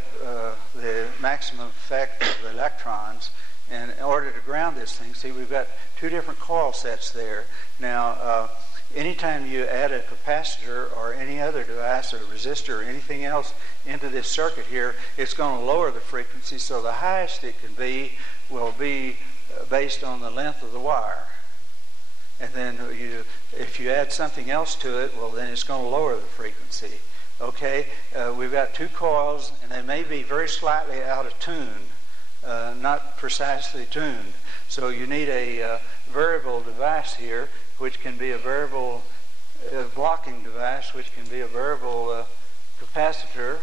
the maximum effect of the electrons. And in order to ground this thing, see, we've got two different coil sets there. Now, anytime you add a capacitor or any other device or resistor or anything else into this circuit here, it's going to lower the frequency, so the highest it can be will be based on the length of the wire. And then if you add something else to it, well, then it's going to lower the frequency. Okay, we've got two coils, and they may be very slightly out of tune, not precisely tuned. So you need a variable device here, which can be a variable blocking device, which can be a variable capacitor,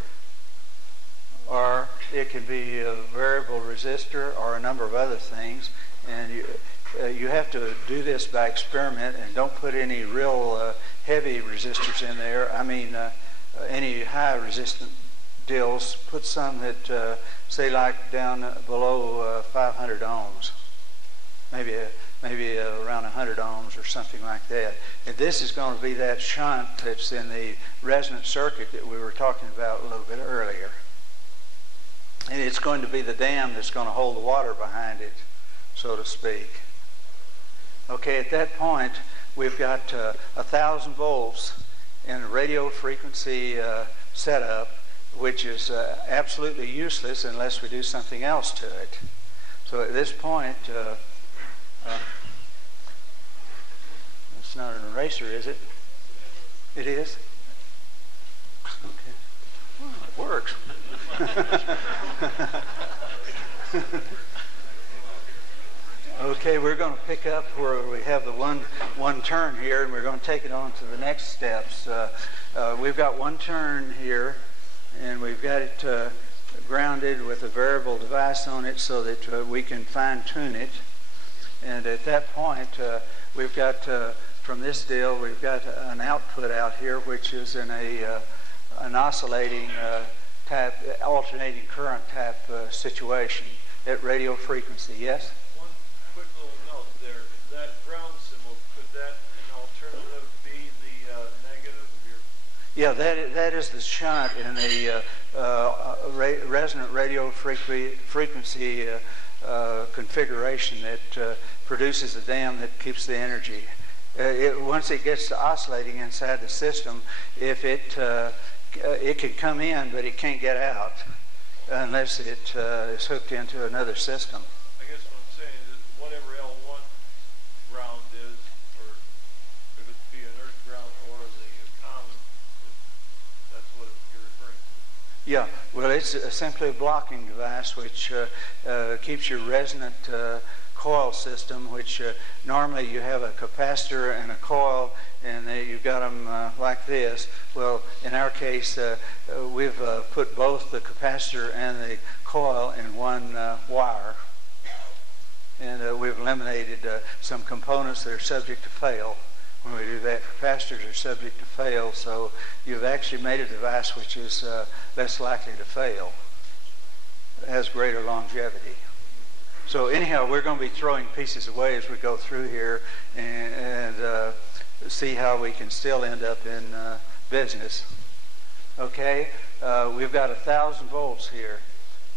or it can be a variable resistor, or a number of other things. And you have to do this by experiment, and don't put any real heavy resistors in there. I mean, any high resistant deals, put some that say like down below 500 ohms, maybe around 100 ohms or something like that. And this is going to be that shunt that's in the resonant circuit that we were talking about a little bit earlier. And it's going to be the dam that's going to hold the water behind it, so to speak. Okay, at that point, we've got 1,000 volts in a radio frequency setup, which is absolutely useless unless we do something else to it. So at this point, it's not an eraser, is it? It is? Okay. Well, it works. Okay, we're going to pick up where we have the one turn here, and we're going to take it on to the next steps. We've got one turn here, and we've got it grounded with a variable device on it so that we can fine-tune it. And at that point, we've got, from this deal, we've got an output out here, which is in an oscillating type, alternating current type situation. at radio frequency. Yes? One quick little note there. That ground symbol, could that, an alternative, be the negative of your... Yeah, that is the shunt in the resonant radio frequency configuration that produces a dam that keeps the energy. Once it gets to oscillating inside the system, if it can come in, but it can't get out unless it is hooked into another system. I guess what I'm saying is whatever L1 ground is, or if it be an earth ground or the common, that's what you're referring to. Yeah, well, it's simply a blocking device which keeps your resonant coil system, which normally you have a capacitor and a coil, and you've got them like this. Well, in our case, we've put both the capacitor and the coil in one wire, and we've eliminated some components that are subject to fail. When we do that, capacitors are subject to fail, so you've actually made a device which is less likely to fail. It has greater longevity. So anyhow, we're going to be throwing pieces away as we go through here and see how we can still end up in business. Okay, we've got 1,000 volts here,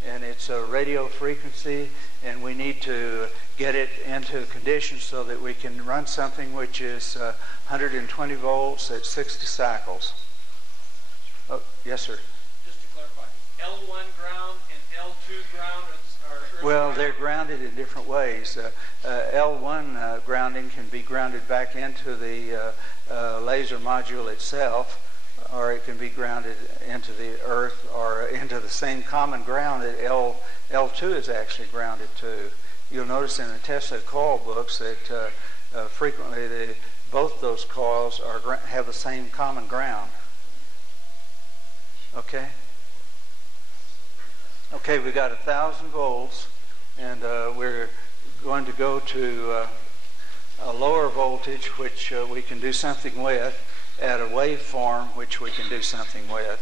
and it's a radio frequency, and we need to get it into conditions so that we can run something which is 120 volts at 60 cycles. Oh, yes, sir. Just to clarify, L1 ground and L2 ground are earth Well, ground? they're grounded in different ways. L1 grounding can be grounded back into the laser module itself, or it can be grounded into the earth or into the same common ground that L2 is actually grounded to. You'll notice in the Tesla coil books that frequently both those coils have the same common ground. Okay? Okay, we got 1,000 volts, and we're going to go to a lower voltage, which we can do something with, at a waveform, which we can do something with.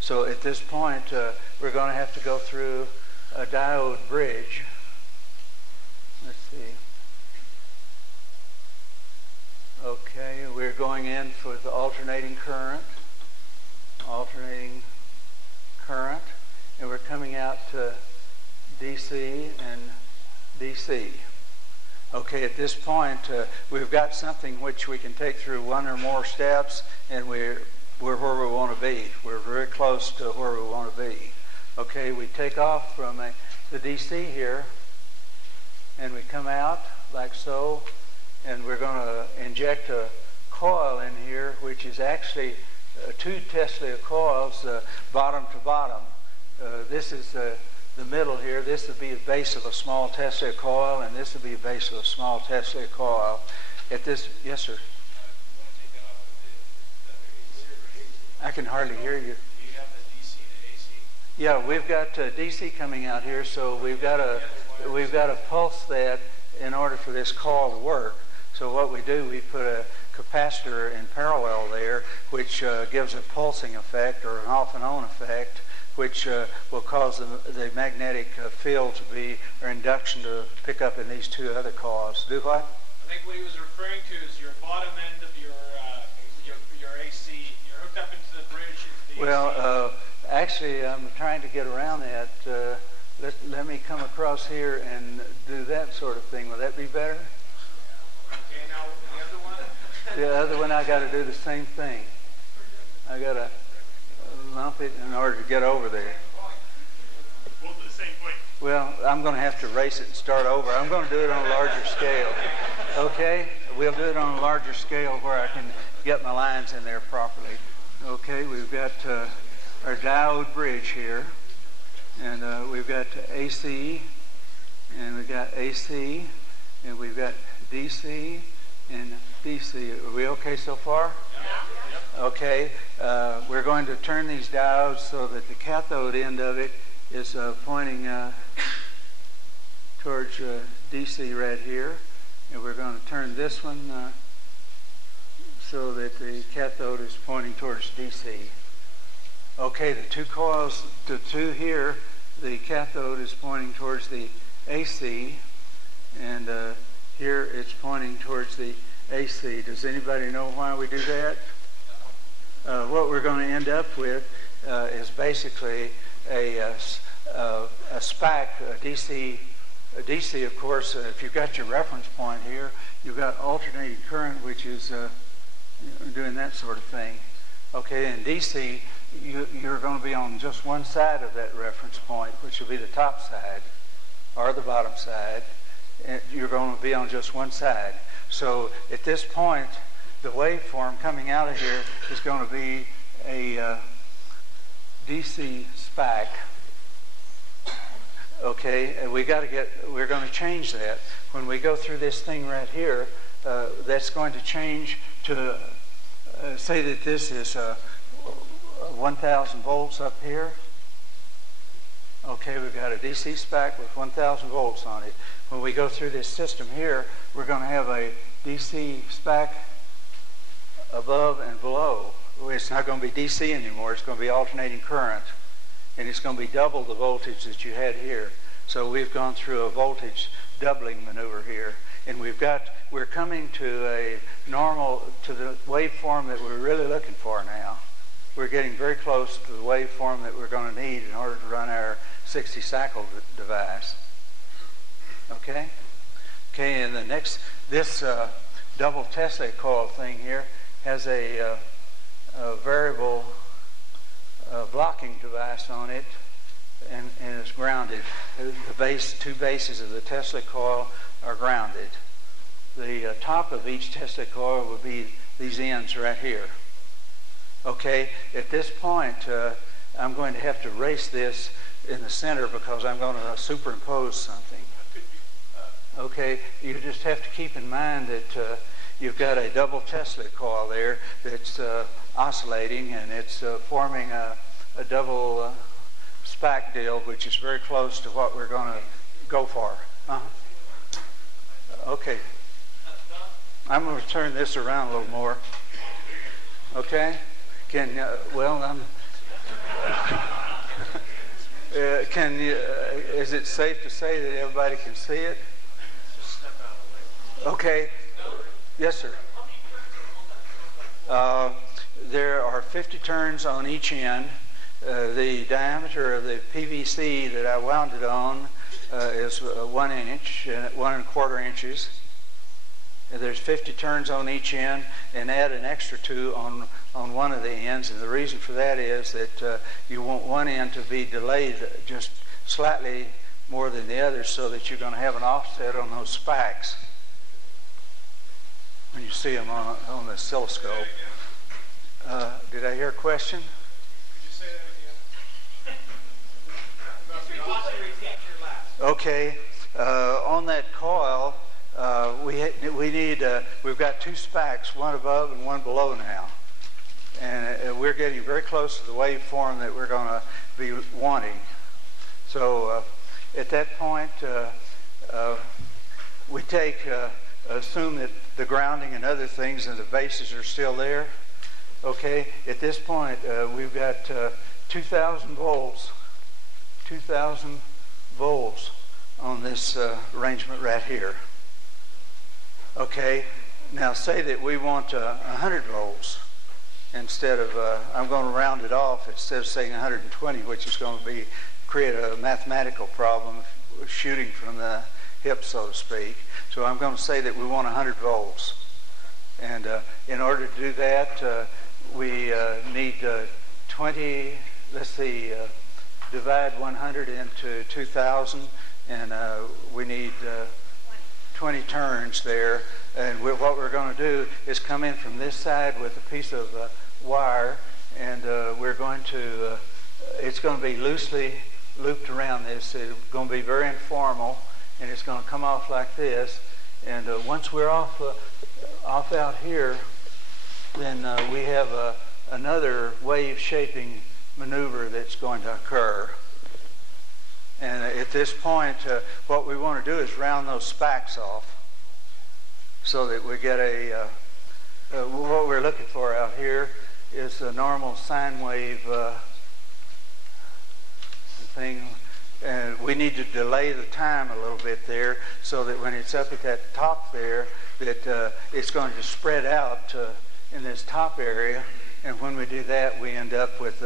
So at this point, we're going to have to go through a diode bridge. Let's see. Okay, we're going in for the alternating current, and we're coming out to DC and DC. Okay, at this point, we've got something which we can take through one or more steps, and we're where we want to be. We're very close to where we want to be. Okay, we take off from the DC here, and we come out like so, and we're going to inject a coil in here, which is actually 2 Tesla coils, bottom to bottom. This is the middle here. This would be the base of a small Tesla coil, and this would be the base of a small Tesla coil. At this, yes, sir. I can hardly hear you. Do you have the DC to AC? Yeah, we've got DC coming out here, so we've got to pulse that in order for this coil to work. So what we do, we put a capacitor in parallel there, which gives a pulsing effect or an off and on effect, which will cause the magnetic field to be, or induction to pick up in these 2 other coils. Do what? I think what he was referring to is your bottom end of your AC. You're hooked up into the bridge into the Well, AC. actually, I'm trying to get around that. Let me come across here and do that sort of thing. Will that be better? Okay, now the other one? The other one, I got to do the same thing. I got to lump it in order to get over there. Both at the same point. Well, I'm going to have to erase it and start over. I'm going to do it on a larger scale. Okay? We'll do it on a larger scale where I can get my lines in there properly. Okay, we've got our diode bridge here. And we've got AC, and we've got AC, and we've got DC and DC. Are we okay so far? Yeah. Okay. We're going to turn these diodes so that the cathode end of it is pointing towards DC right here. And we're going to turn this one so that the cathode is pointing towards DC. Okay, the 2 coils, the 2 here, the cathode is pointing towards the AC, and here it's pointing towards the AC. Does anybody know why we do that? What we're going to end up with is basically a SPAC, a DC. A DC, of course, if you've got your reference point here, you've got alternating current, which is doing that sort of thing. Okay, in DC, you're going to be on just one side of that reference point, which will be the top side or the bottom side. And you're going to be on just one side. So at this point, the waveform coming out of here is going to be a DC SPAC. Okay, and we're going to change that. When we go through this thing right here, that's going to change to, say that this is 1,000 volts up here. Okay, we've got a DC SPAC with 1,000 volts on it. When we go through this system here, we're going to have a DC SPAC above and below. It's not going to be DC anymore. It's going to be alternating current. And it's going to be double the voltage that you had here. So we've gone through a voltage doubling maneuver here. And we're coming to the waveform that we're really looking for now. We're getting very close to the waveform that we're going to need in order to run our 60 cycle device. Okay? Okay, and this double Tesla coil thing here has a variable blocking device on it, and it's grounded. Two bases of the Tesla coil are grounded. The top of each Tesla coil would be these ends right here. Okay, at this point, I'm going to have to race this in the center because I'm going to superimpose something. Okay, you just have to keep in mind that you've got a double Tesla coil there that's oscillating, and it's forming a double SPAC deal, which is very close to what we're going to go for. Okay. I'm going to turn this around a little more. Okay? Is it safe to say that everybody can see it? Okay. Yes, sir. There are 50 turns on each end. The diameter of the PVC that I wound it on is 1 inch, 1 1/4 inches. And there's 50 turns on each end, and add an extra 2 on one of the ends. And the reason for that is that you want one end to be delayed just slightly more than the other, so that you're going to have an offset on those spikes when you see them on the oscilloscope. Did I hear a question? Could you say that again? Okay. On that coil, we've got 2 spikes, one above and one below now. And we're getting very close to the waveform that we're going to be wanting. So at that point, we assume that the grounding and other things and the bases are still there. Okay, at this point, we've got 2,000 volts on this arrangement right here. Okay, now say that we want 100 volts instead of, I'm going to round it off instead of saying 120, which is going to create a mathematical problem shooting from the hip, so to speak. So I'm going to say that we want 100 volts. And in order to do that, we need 20, let's see, divide 100 into 2,000, and we need 20 turns there. And what we're going to do is come in from this side with a piece of wire, and we're going to, it's going to be loosely looped around this. It's going to be very informal, and it's going to come off like this. And once we're off out here, then we have another wave shaping maneuver that's going to occur. And at this point, what we want to do is round those spikes off so that we get what we're looking for out here is a normal sine wave thing. And we need to delay the time a little bit there so that when it's up at that top there, that it's going to spread out in this top area. And when we do that, we end up with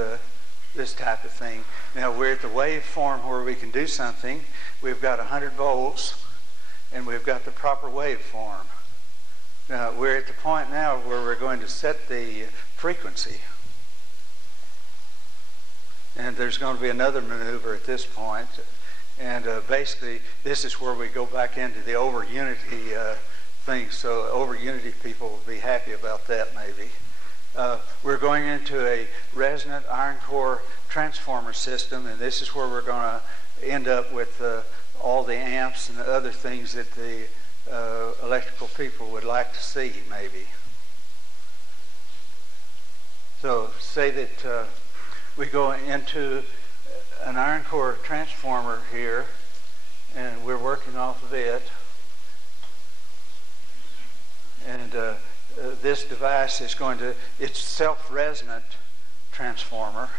this type of thing. Now we're at the waveform where we can do something. We've got 100 volts, and we've got the proper waveform. Now we're at the point now where we're going to set the frequency. And there's going to be another maneuver at this point. And basically, this is where we go back into the over unity thing. So over unity people will be happy about that maybe. We're going into a resonant iron core transformer system, and this is where we're going to end up with all the amps and the other things that the electrical people would like to see maybe. So say that we go into an iron core transformer here, and we're working off of it. And this device is going to, it's self-resonant transformer.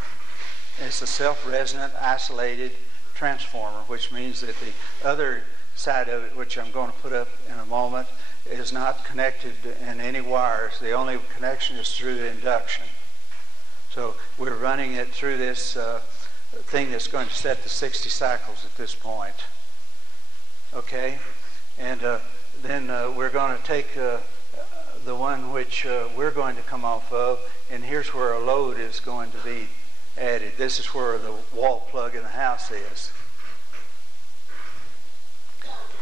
It's a self-resonant isolated transformer, which means that the other side of it, which I'm going to put up in a moment, is not connected in any wires. The only connection is through the induction. So we're running it through this thing that's going to set the 60 cycles at this point. Okay? And then we're going to take the one which we're going to come off of, and here's where a load is going to be added. This is where the wall plug in the house is.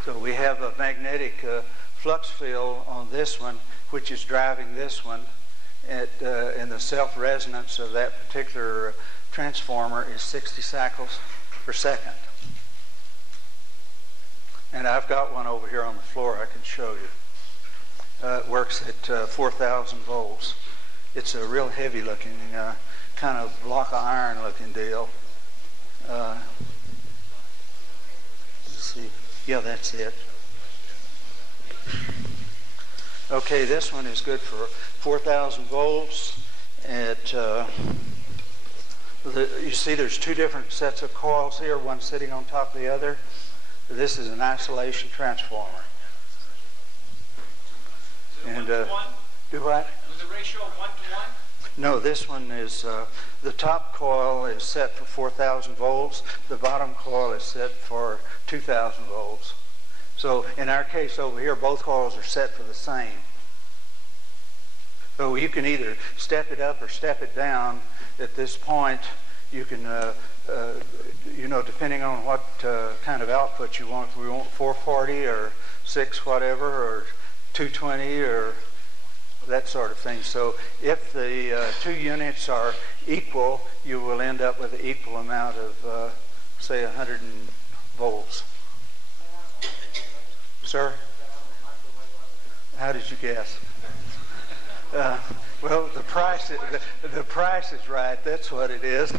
So we have a magnetic flux field on this one, which is driving this one. And the self-resonance of that particular transformer is 60 cycles per second. And I've got one over here on the floor I can show you. It works at 4,000 volts. It's a real heavy looking, kind of block of iron looking deal. Let's see. Yeah, that's it. Okay, this one is good for 4,000 volts. You see there's two different sets of coils here, one sitting on top of the other. This is an isolation transformer. And do what? Was the ratio 1 to 1? No, this one is, the top coil is set for 4,000 volts. The bottom coil is set for 2,000 volts. So in our case over here, both coils are set for the same. So you can either step it up or step it down. At this point, you can, depending on what kind of output you want. If we want 440 or 6 whatever, or 220 or that sort of thing. So if the two units are equal, you will end up with an equal amount of, say, 100 volts. Sir? How did you guess? Well, the price is right. That's what it is.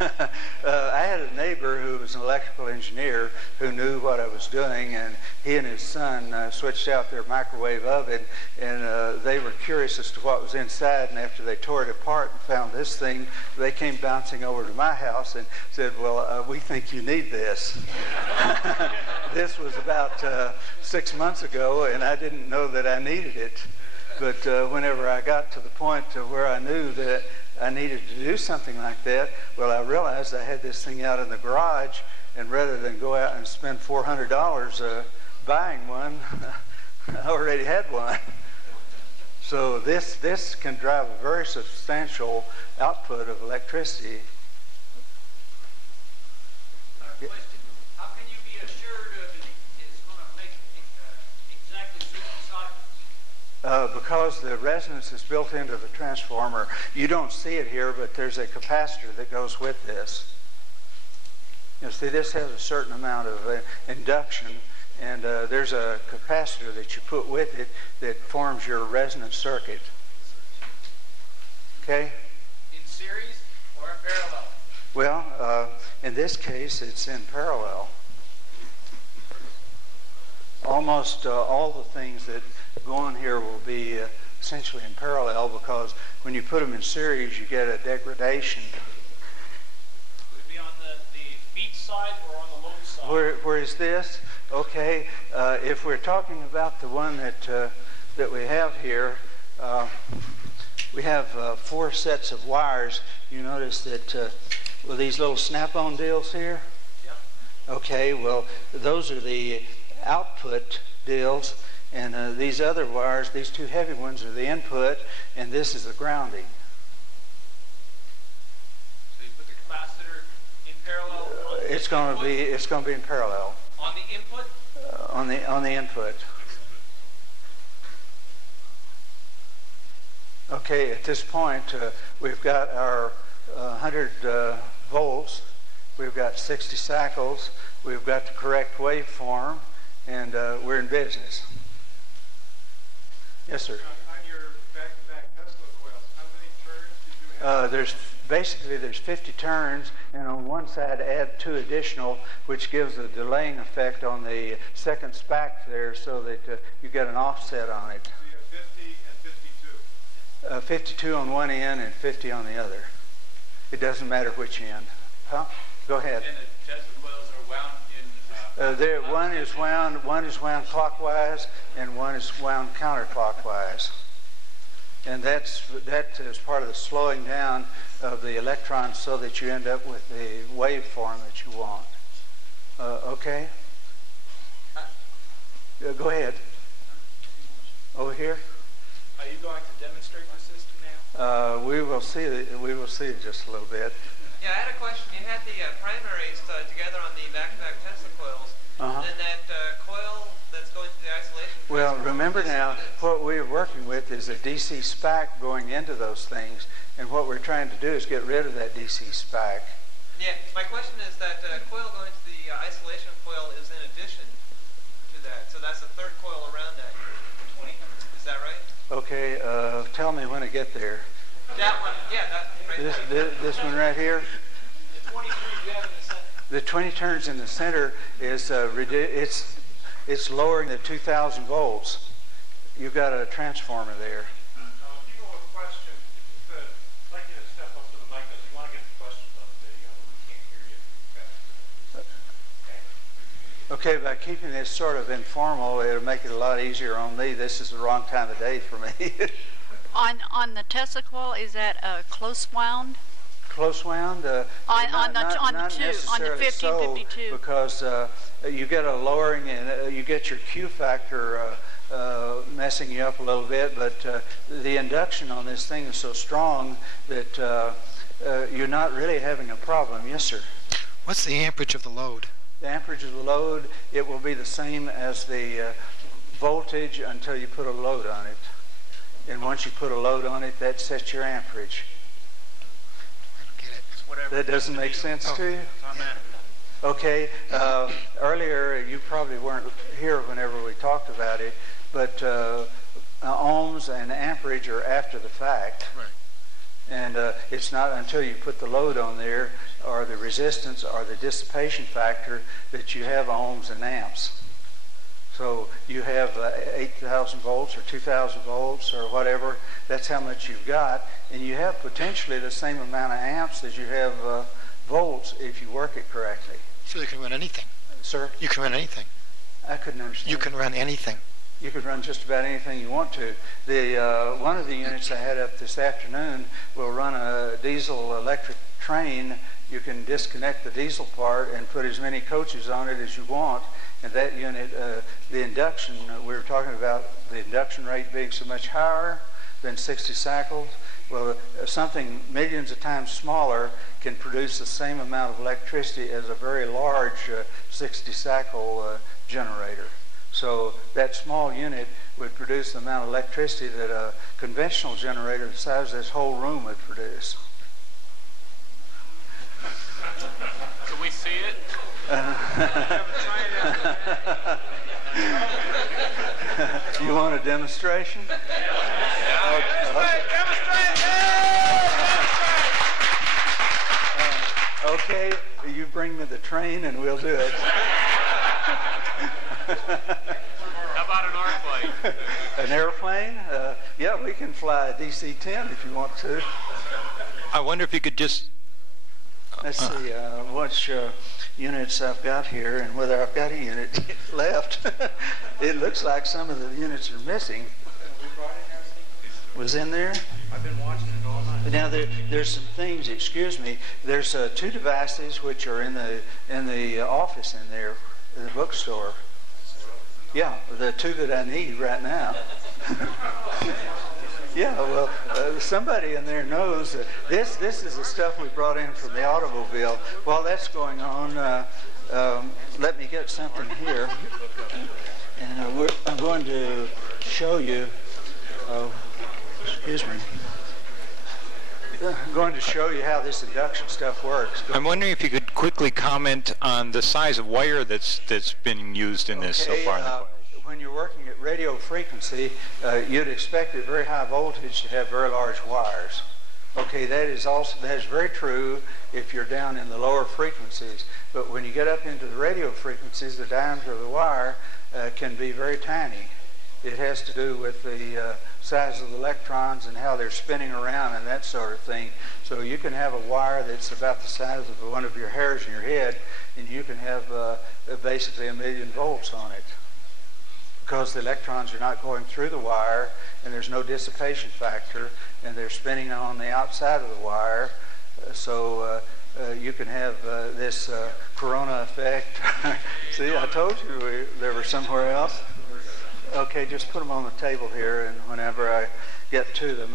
I had a neighbor who was an electrical engineer who knew what I was doing, and he and his son switched out their microwave oven, and they were curious as to what was inside, and after they tore it apart and found this thing, they came bouncing over to my house and said, well, we think you need this. This was about 6 months ago, and I didn't know that I needed it. But whenever I got to the point where I knew that I needed to do something like that, well, I realized I had this thing out in the garage, and rather than go out and spend $400 buying one, I already had one. So this can drive a very substantial output of electricity. Question: how can you be assured that it's going to make exactly 60 cycles? Because the resonance is built into the transformer. You don't see it here, but there's a capacitor that goes with this. You see, this has a certain amount of induction, and there's a capacitor that you put with it that forms your resonance circuit. Okay? In series or in parallel? Well, in this case, it's in parallel. Almost all the things that go on here will be essentially in parallel, because when you put them in series, you get a degradation. Would it be on the feet side or on the load side? Where is this? Okay, if we're talking about the one that we have here, we have 4 sets of wires. You notice that with these little snap-on deals here? Yeah. Okay, well, those are the output deals, and these other wires, these 2 heavy ones, are the input, and this is the grounding. So you put the capacitor in parallel? It's going to be in parallel. On the input? On the input. Okay, at this point, we've got our 100 volts, we've got 60 cycles, we've got the correct waveform, and we're in business. Yes, sir. On your back-to-back Tesla coils, how many turns did you have? There's 50 turns, and on one side add 2 additional, which gives a delaying effect on the second SPAC there, so that you get an offset on it. So you have 50 and 52. 52 on one end and 50 on the other. It doesn't matter which end. Huh? Go ahead. And the Tesla coils are wound in... One is wound clockwise, and one is wound counterclockwise. And that is part of the slowing down of the electrons, so that you end up with the waveform that you want. Okay? Go ahead. Over here. Are you going to demonstrate the system now? We will see in just a little bit. Yeah, I had a question. You had the primaries together on the back-to-back Tesla coils. Uh-huh. And then that coil that's going to the isolation... Well, remember now, what we're working with is a DC SPAC going into those things, and what we're trying to do is get rid of that DC SPAC. Yeah, my question is that coil going to the isolation coil is in addition to that. So that's the third coil around that. 20, is that right? Okay, tell me when I get there. That one, yeah, that right This one right here? The 20 turns you have in the center. The 20 turns in the center is it's lowering the 2,000 volts. You've got a transformer there. People with questions, I'd like you to step up to the mic because we want to get the questions on the video. We can't hear you if you're Okay, by keeping this sort of informal, it'll make it a lot easier on me. This is the wrong time of day for me. On the Tesla coil, is that close wound? Close wound? On the 1552. Because you get a lowering, and you get your Q factor messing you up a little bit, but the induction on this thing is so strong that you're not really having a problem. Yes, sir? What's the amperage of the load? The amperage of the load, it will be the same as the voltage until you put a load on it. And once you put a load on it, that sets your amperage. I don't get it. It's whatever. That doesn't make sense to you? It's on that. Okay. Earlier, you probably weren't here whenever we talked about it, but ohms and amperage are after the fact. Right. And it's not until you put the load on there, or the resistance, or the dissipation factor, that you have ohms and amps. So you have 8,000 volts or 2,000 volts or whatever. That's how much you've got. And you have potentially the same amount of amps as you have volts if you work it correctly. So you can run anything. Sir? You can run anything. I couldn't understand. You can run anything. You could run just about anything you want to. The one of the units I had up this afternoon will run a diesel electric train. You can disconnect the diesel part and put as many coaches on it as you want. And that unit, the induction, we were talking about the induction rate being so much higher than 60 cycles. Well, something millions of times smaller can produce the same amount of electricity as a very large 60 cycle generator. So that small unit would produce the amount of electricity that a conventional generator the size of this whole room would produce. Can we see it? You want a demonstration? Okay, you bring me the train and we'll do it. How about an airplane? An airplane? Yeah, we can fly a DC-10 if you want to. I wonder if you could just... Let's see, units I've got here and whether I've got a unit left. It looks like some of the units are missing. Was in there? I've been watching it all night. Now there's some things. Excuse me. There's 2 devices which are in the office in there, in the bookstore. Yeah, the 2 that I need right now. Yeah, well, somebody in there knows this is the stuff we brought in from the automobile. While that's going on, let me get something here, and I'm going to show you. Excuse me. I'm going to show you how this induction stuff works. I'm wondering if you could quickly comment on the size of wire that's been used in this so far in the coil. When you're working at radio frequency, you'd expect at very high voltage to have very large wires. Okay, that is very true if you're down in the lower frequencies. But when you get up into the radio frequencies, the diameter of the wire can be very tiny. It has to do with the size of the electrons and how they're spinning around and that sort of thing. So you can have a wire that's about the size of one of your hairs in your head, and you can have basically 1,000,000 volts on it, because the electrons are not going through the wire and there's no dissipation factor, and they're spinning on the outside of the wire. So you can have this corona effect. See, I told you they were somewhere else. Okay, just put them on the table here, and whenever I get to them,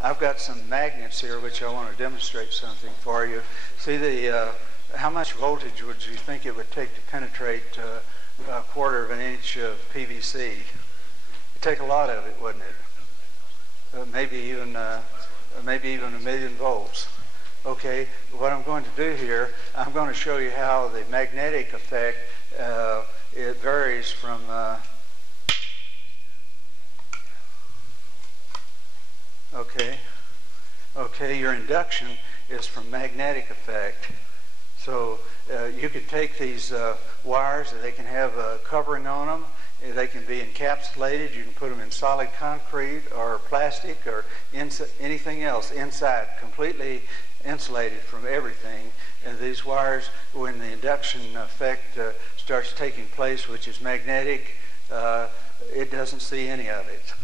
I've got some magnets here which I want to demonstrate something for you. See, how much voltage would you think it would take to penetrate a 1/4 of an inch of PVC? It'd take a lot of it, wouldn't it? Maybe even 1,000,000 volts. Okay, what I'm going to do here, I'm going to show you how the magnetic effect it varies from. Okay, your induction is from magnetic effect. So you could take these wires, and they can have a covering on them. They can be encapsulated. You can put them in solid concrete or plastic or anything else inside, completely insulated from everything. And these wires, when the induction effect starts taking place, which is magnetic, it doesn't see any of it.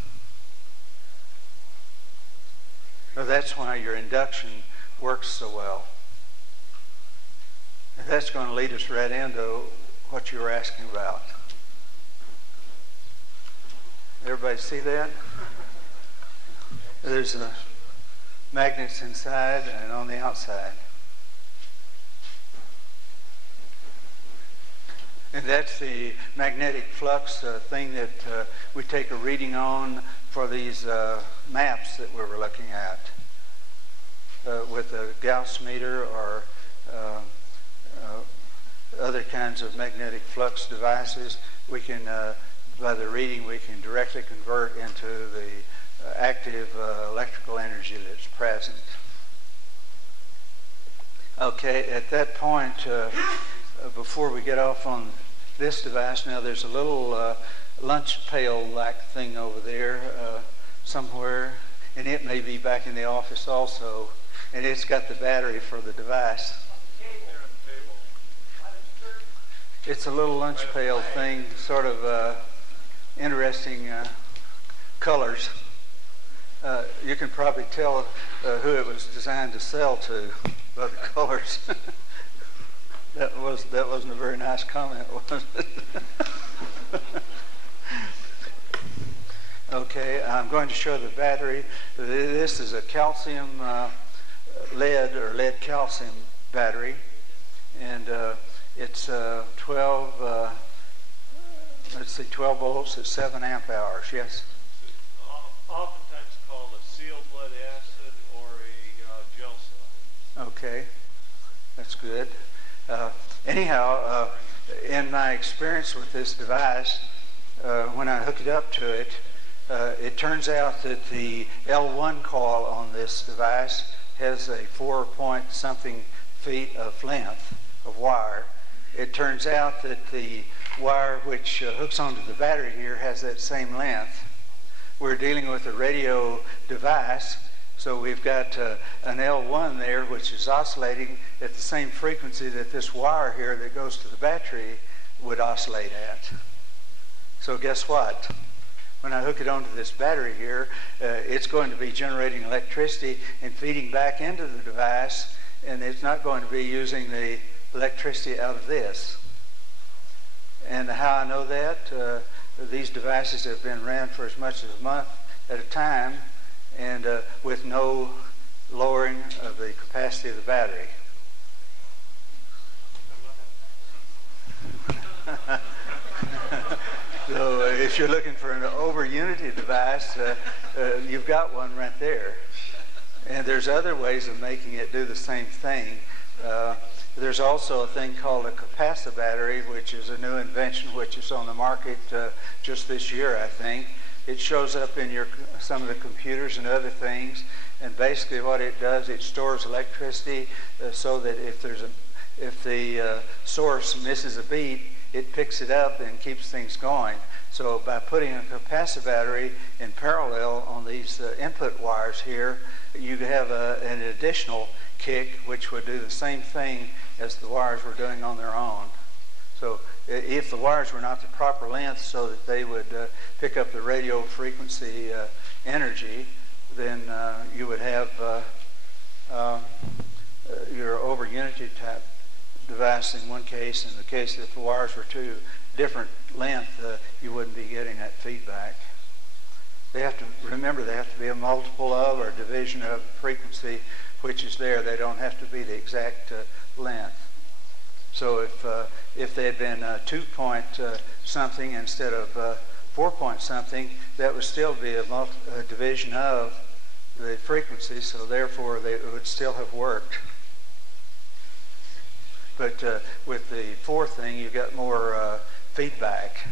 That's why your induction works so well. And that's going to lead us right into what you were asking about. Everybody see that? There's magnets inside and on the outside. And that's the magnetic flux thing that we take a reading on for these maps that we were looking at with a Gauss meter or other kinds of magnetic flux devices. We can, by the reading, we can directly convert into the active electrical energy that's present. Okay, at that point, before we get off on this device, now there's a little lunch pail-like thing over there somewhere, and it may be back in the office also, and it's got the battery for the device. It's a little lunch pail thing, sort of interesting colors. You can probably tell who it was designed to sell to by the colors. That wasn't a very nice comment, was it? Okay, I'm going to show the battery. This is a calcium lead or lead calcium battery, and it's 12 volts at 7 amp hours. Yes. Oftentimes called a sealed lead acid or a gel cell. Okay, that's good. Anyhow, in my experience with this device, when I hook it up to it, it turns out that the L1 coil on this device has a 4-point-something feet of length of wire. It turns out that the wire which hooks onto the battery here has that same length. We're dealing with a radio device, So we've got an L1 there which is oscillating at the same frequency that this wire here that goes to the battery would oscillate at. So guess what? When I hook it onto this battery here, it's going to be generating electricity and feeding back into the device, and it's not going to be using the electricity out of this. And how I know that? These devices have been ran for as much as a month at a time, and with no lowering of the capacity of the battery. So if you're looking for an over-unity device, you've got one right there. And there's other ways of making it do the same thing. There's also a thing called a capacitor battery, which is a new invention which is on the market just this year, I think. It shows up in some of the computers and other things, and basically what it does, it stores electricity so that if the source misses a beat, it picks it up and keeps things going. So by putting a capacitor battery in parallel on these input wires here, you have an additional kick which would do the same thing as the wires were doing on their own. So if the wires were not the proper length so that they would pick up the radio frequency energy, then you would have your over-unity type device in one case. In the case if the wires were too different length, you wouldn't be getting that feedback. They have to remember they have to be a multiple of or division of frequency which is there. They don't have to be the exact length. So if they had been 2 point something instead of 4 point something, that would still be a division of the frequency, so therefore it would still have worked. But with the fourth thing, you got more feedback.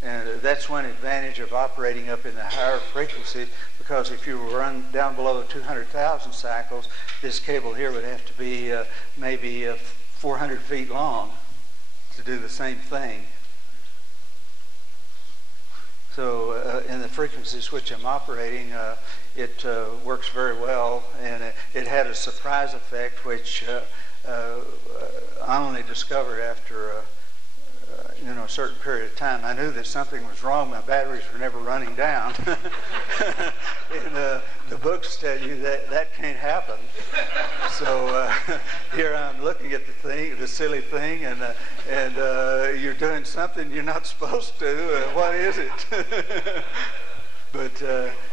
And that's one advantage of operating up in the higher frequency, because if you were run down below 200,000 cycles, this cable here would have to be maybe 400 feet long to do the same thing. So in the frequencies which I'm operating, it works very well, and it had a surprise effect which I only discovered after a certain period of time. I knew that something was wrong. My batteries were never running down. And the books tell you that can't happen. So here I'm looking at the silly thing, and you're doing something you're not supposed to. What is it? But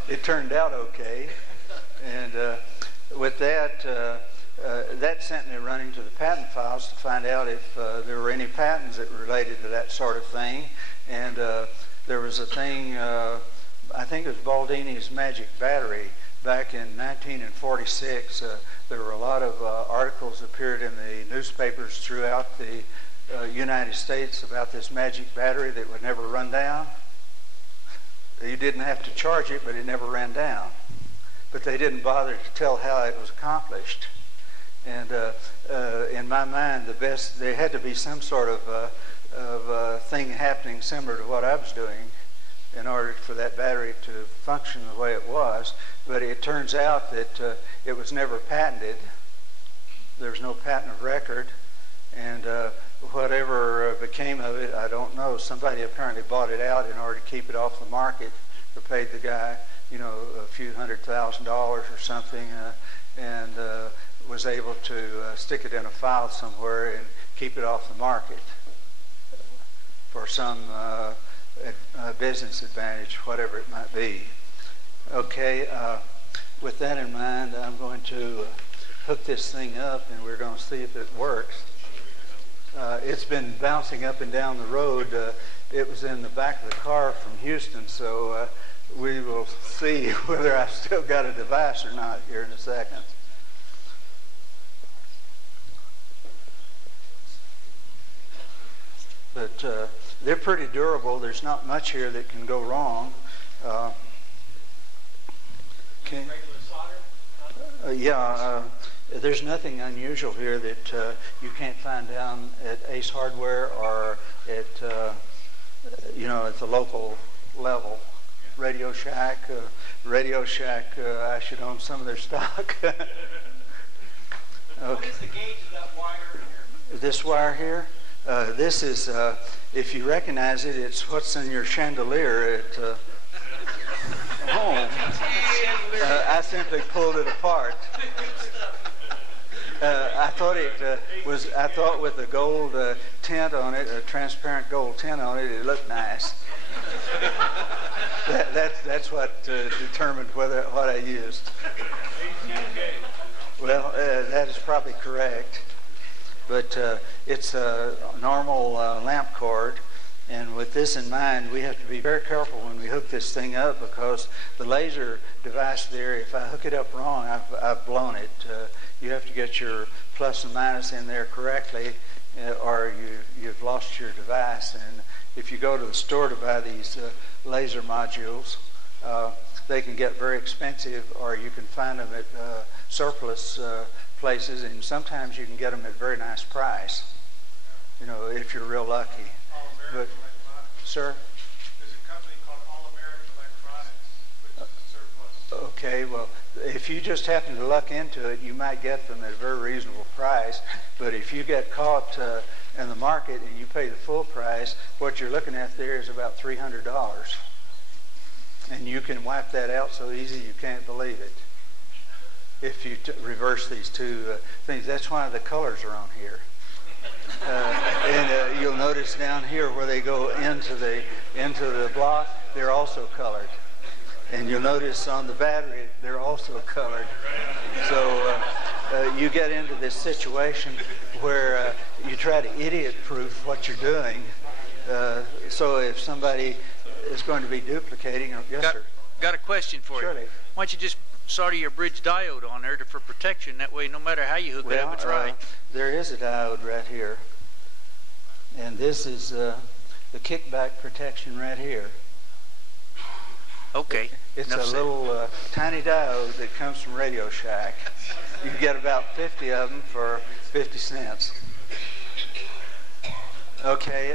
it turned out okay. And with that, that sent me running to the patent files to find out if there were any patents that related to that sort of thing. And there was a thing, I think it was Baldini's magic battery back in 1946. There were a lot of articles appeared in the newspapers throughout the United States about this magic battery that would never run down. You didn't have to charge it, but it never ran down. But they didn't bother to tell how it was accomplished. And in my mind, there had to be some sort of thing happening similar to what I was doing in order for that battery to function the way it was. But it turns out that it was never patented. There's no patent of record. And whatever became of it, I don't know. Somebody apparently bought it out in order to keep it off the market, or paid the guy, a few $100,000 or something, and was able to stick it in a file somewhere and keep it off the market for some business advantage, whatever it might be. Okay, with that in mind, I'm going to hook this thing up, and we're going to see if it works. It's been bouncing up and down the road. It was in the back of the car from Houston, so we will see whether I've still got a device or not here in a second. But they're pretty durable. There's not much here that can go wrong. Okay. There's nothing unusual here that you can't find down at Ace Hardware or at at the local level. Radio Shack. Radio Shack, I should own some of their stock. Okay. What is the gauge of that wire here? This wire here, this is, if you recognize it, it's what's in your chandelier at home. I simply pulled it apart. I thought with a gold tint on it, a transparent gold tint on it, it looked nice. That's what determined what I used. Well, that is probably correct, but it's a normal lamp cord, and with this in mind, we have to be very careful when we hook this thing up, because the laser device there, if I hook it up wrong, I've blown it. You have to get your plus and minus in there correctly, or you've lost your device. And if you go to the store to buy these laser modules, they can get very expensive, or you can find them at surplus places, and sometimes you can get them at a very nice price, you know, if you're real lucky. But, sir? There's a company called All American Electronics, which is a surplus. Okay, well, if you just happen to luck into it, you might get them at a very reasonable price. But if you get caught in the market and you pay the full price, what you're looking at there is about $300. And you can wipe that out so easy you can't believe it. If you reverse these two things, that's why the colors are on here. And you'll notice down here where they go into the block, they're also colored. And you'll notice on the battery, they're also colored. So you get into this situation where you try to idiot-proof what you're doing. So if somebody is going to be duplicating, yes, sir. Got a question for Surely. you. Why don't you just solder your bridge diode on there for protection? That way, no matter how you hook it up, it's right. There is a diode right here. And this is the kickback protection right here. Okay. It's a little tiny diode that comes from Radio Shack. You get about 50 of them for 50 cents. Okay,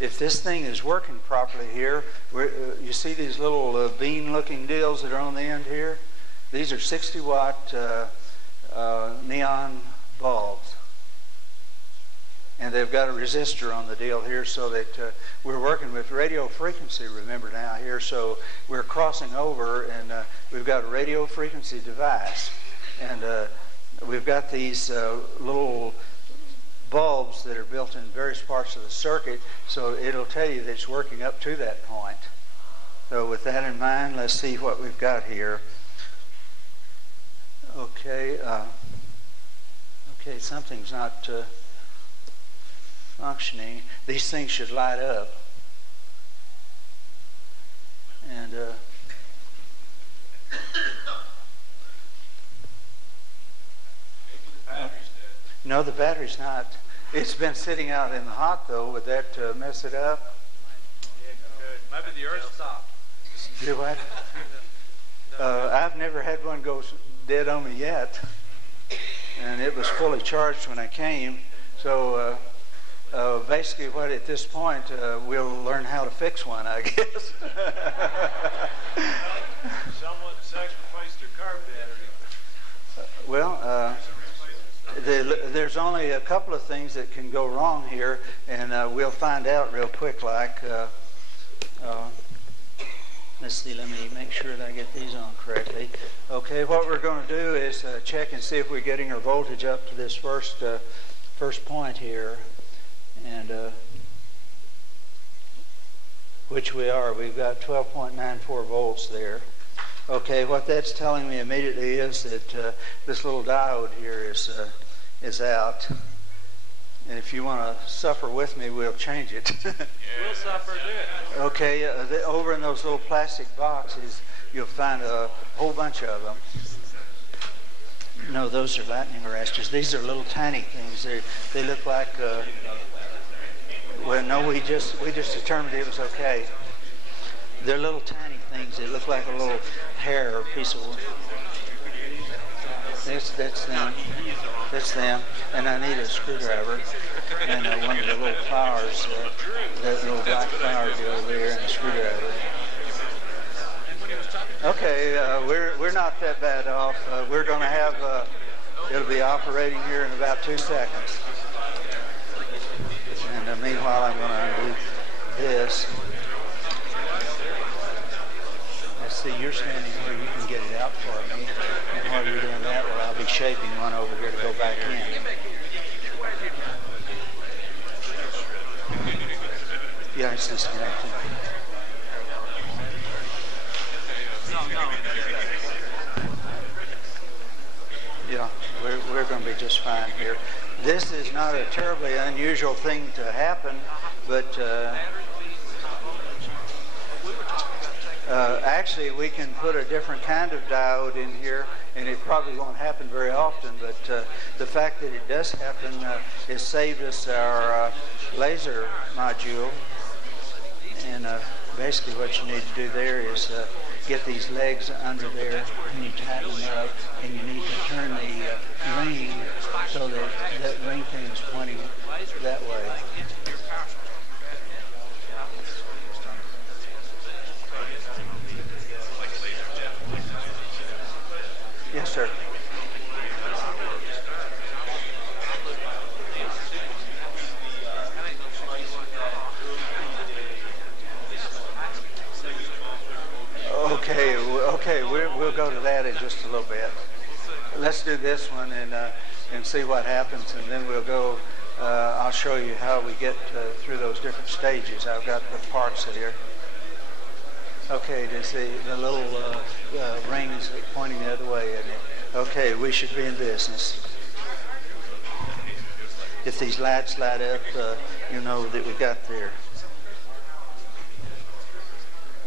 if this thing is working properly here, you see these little bean-looking deals that are on the end here? These are 60-watt neon bulbs. And they've got a resistor on the deal here, so that we're working with radio frequency, remember now here, so we're crossing over, and we've got a radio frequency device. And we've got these little bulbs that are built in various parts of the circuit, so it'll tell you that it's working up to that point. So with that in mind, let's see what we've got here. Okay, okay, something's not functioning. These things should light up. And Maybe the battery's dead. no, the battery's not. It's been sitting out in the hot, though. Would that mess it up? Yeah, good. Maybe the earth stopped. Do what? I've never had one go dead on me yet. And it was fully charged when I came. So basically what at this point, we'll learn how to fix one, I guess. Someone sacrificed their car battery. Well, there's only a couple of things that can go wrong here, and we'll find out real quick. Like, let's see, let me make sure that I get these on correctly. Okay, what we're going to do is check and see if we're getting our voltage up to this first point here, and which we are. We've got 12.94 volts there. Okay, what that's telling me immediately is that this little diode here is out. And if you want to suffer with me, we'll change it. We'll suffer, do it. Okay, over in those little plastic boxes, you'll find a whole bunch of them. No, those are lightning arresters. These are little tiny things. They look like. Well, no, we just determined it was okay. They're little tiny things. They look like a little hair or piece of wood. That's them. That's them. And I need a screwdriver and one of the little flowers, that little black flower deal there, and a screwdriver. Okay, we're not that bad off. We're going to have, it'll be operating here in about 2 seconds. And meanwhile, I'm going to undo this. Let's see, you're standing where you can get it out for me. And while you're doing that, well, I'll be shaping one over here to go back in. Yeah, it's disconnected. Yeah, we're going to be just fine here. This is not a terribly unusual thing to happen, but actually we can put a different kind of diode in here, and it probably won't happen very often, but the fact that it does happen has saved us our laser module. And basically what you need to do there is get these legs under there, and you tighten them up, and you need to turn the ring so that that ring thing is pointing that way. Yes, sir. Okay, we'll go to that in just a little bit. Let's do this one and see what happens, and then we'll go. I'll show you how we get through those different stages. I've got the parts here. Okay, to see the little rings pointing the other way, isn't it? Okay, we should be in business. If these lights light up, you know that we got there.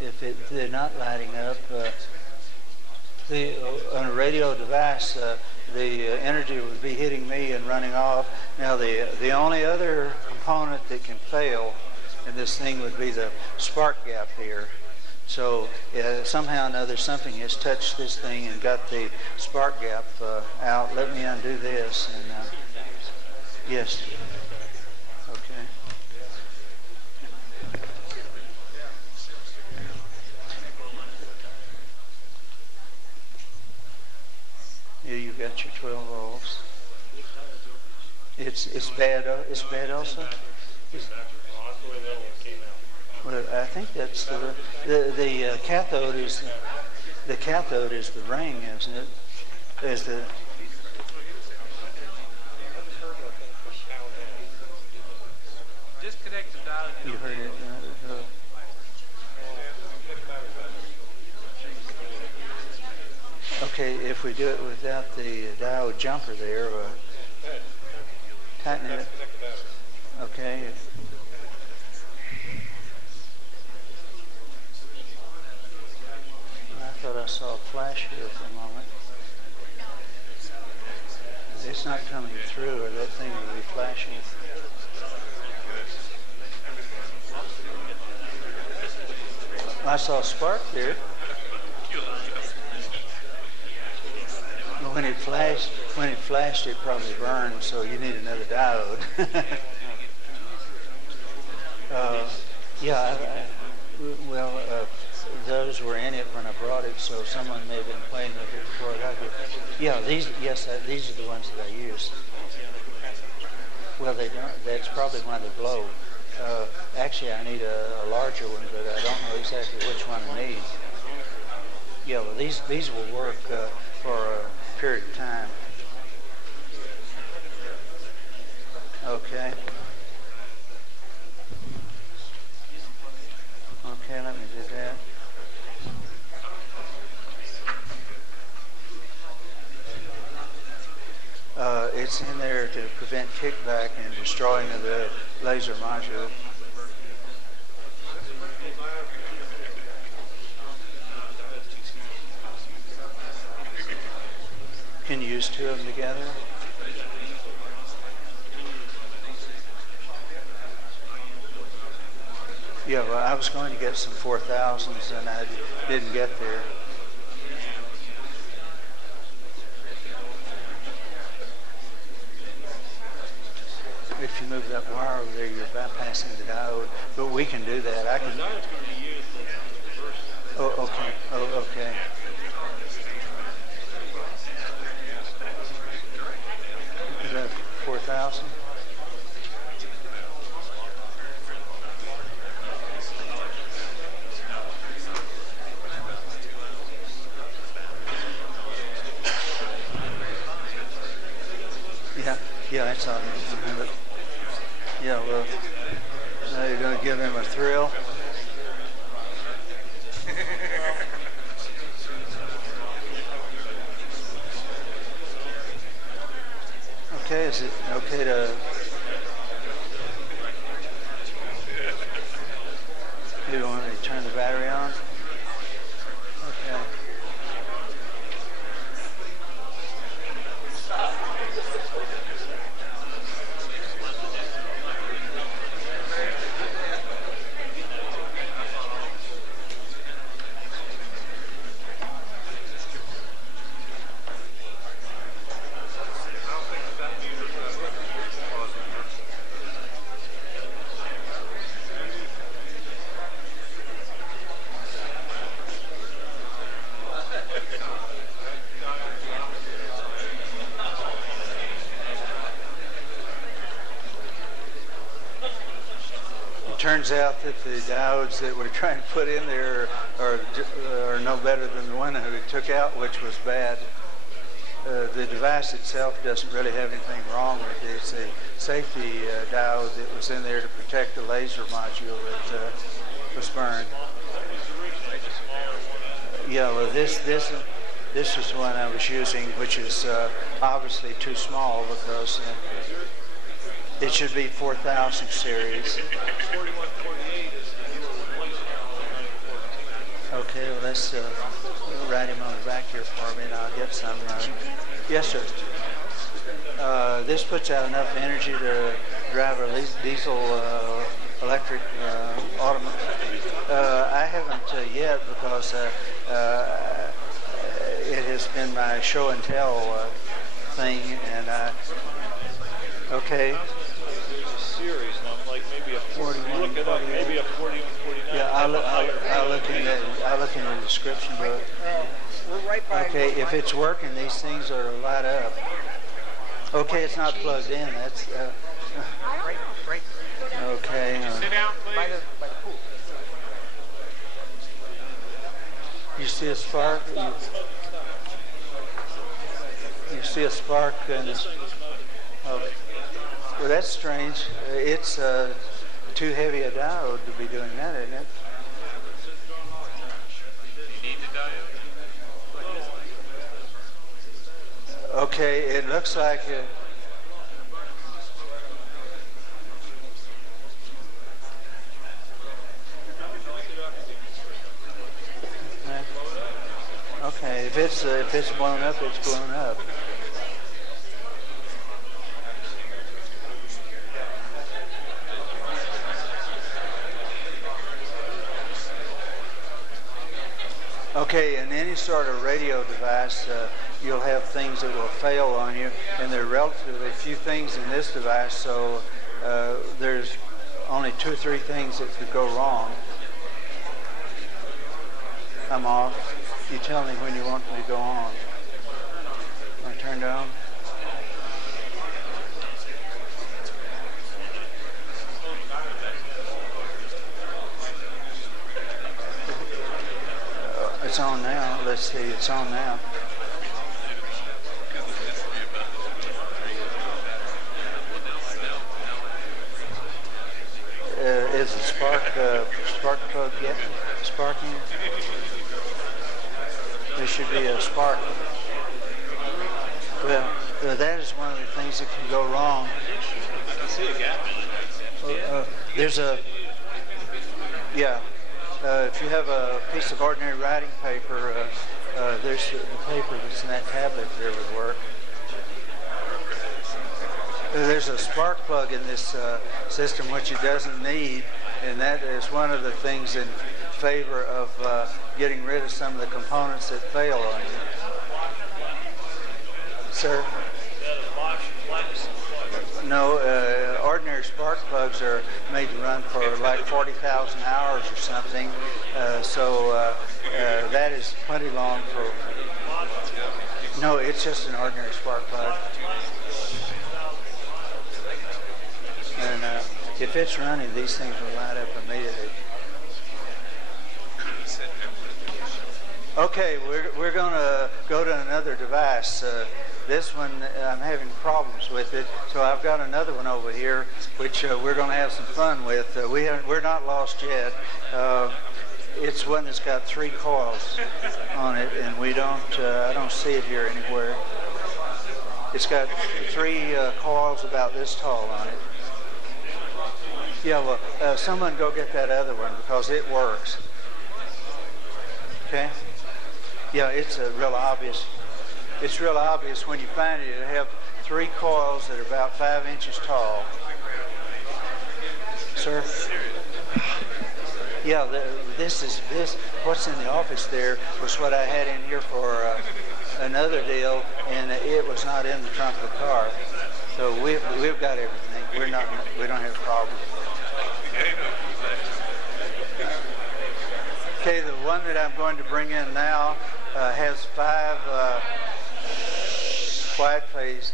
If they're not lighting up, on a radio device, the energy would be hitting me and running off. Now, the only other component that can fail in this thing would be the spark gap here. So somehow or another, something has touched this thing and got the spark gap out. Let me undo this. And yes. Okay. Yeah, you got your 12 volts. It's bad. It's bad also. Well, I think that's the cathode is the cathode is the ring, isn't it? Is the Disconnect the diode. you heard it? Okay, if we do it without the diode jumper there, tighten it. Okay. I thought I saw a flash here for a moment. It's not coming through, or that thing will be flashing. I saw a spark there. When it flashed, it probably burned, so you need another diode. Those were in it when I brought it, so someone may have been playing with it before I got here. Yeah, these are the ones that I use. Well, they don't. That's probably why they blow. Actually, I need a larger one, but I don't know exactly which one I need. Yeah, well, these will work for a period of time. Okay. Okay, let me do that. It's in there to prevent kickback and destroying of the laser module. Can you use two of them together? Yeah, well, I was going to get some 4000s and I didn't get there. If you move that wire over there, you're bypassing the diode, but we can do that. I can. Oh, okay. Oh, okay. 4,000. Yeah, that's on. Yeah, well, now you're going to give him a thrill. Okay, is it okay to... You want to turn the battery on? Okay. Turns out that the diodes that we're trying to put in there are no better than the one that we took out, which was bad. The device itself doesn't really have anything wrong with it. It's a safety diode that was in there to protect the laser module that was burned. Yeah, well, this is the one I was using, which is obviously too small because it should be 4000 series. Okay, well, let's write him on the back here for me, and I'll get some. Yes, sir. This puts out enough energy to drive a diesel electric automobile. I haven't yet because it has been my show and tell thing, and okay. Series, not like maybe a 41. Look it up, maybe a 41, 49. Yeah, I'll look in the description book. We're right by. Okay, if it's working, these things are light up. Okay, it's not plugged in. That's Right. okay. Sit down, please. By the pool. You see a spark? You see a spark? And okay. Well, that's strange. It's too heavy a diode to be doing that, isn't it? You need the diode. Okay, it looks like... okay, if it's blown up, it's blown up. Okay, in any sort of radio device, you'll have things that will fail on you, and there are relatively few things in this device, so there's only 2 or 3 things that could go wrong. I'm off. You tell me when you want me to go on. Want to turn down? It's on now. Let's see. It's on now. Is the spark plug yet sparking? There should be a spark. Well, that is one of the things that can go wrong. I can see a gap in it. There's a, yeah. If you have a piece of ordinary writing paper, there's the paper that's in that tablet there would work. There's a spark plug in this system which it doesn't need, and that is one of the things in favor of getting rid of some of the components that fail on you. Sir? No, ordinary spark plugs are made to run for like 40,000 hours or something, so that is plenty long for... No, it's just an ordinary spark plug. If it's running, these things will light up immediately. Okay, we're going to go to another device. This one, I'm having problems with it, so I've got another one over here, which we're going to have some fun with. We're not lost yet. It's one that's got 3 coils on it, and I don't see it here anywhere. It's got 3 coils about this tall on it. Yeah, well, someone go get that other one because it works. Okay? Yeah, it's real obvious. It's real obvious when you find it. It'll have 3 coils that are about 5 inches tall. Sir? Yeah, this what's in the office there was what I had in here for another deal, and it was not in the trunk of the car. So we've got everything. We don't have a problem. Okay, the one that I'm going to bring in now has 5. Quiet, please.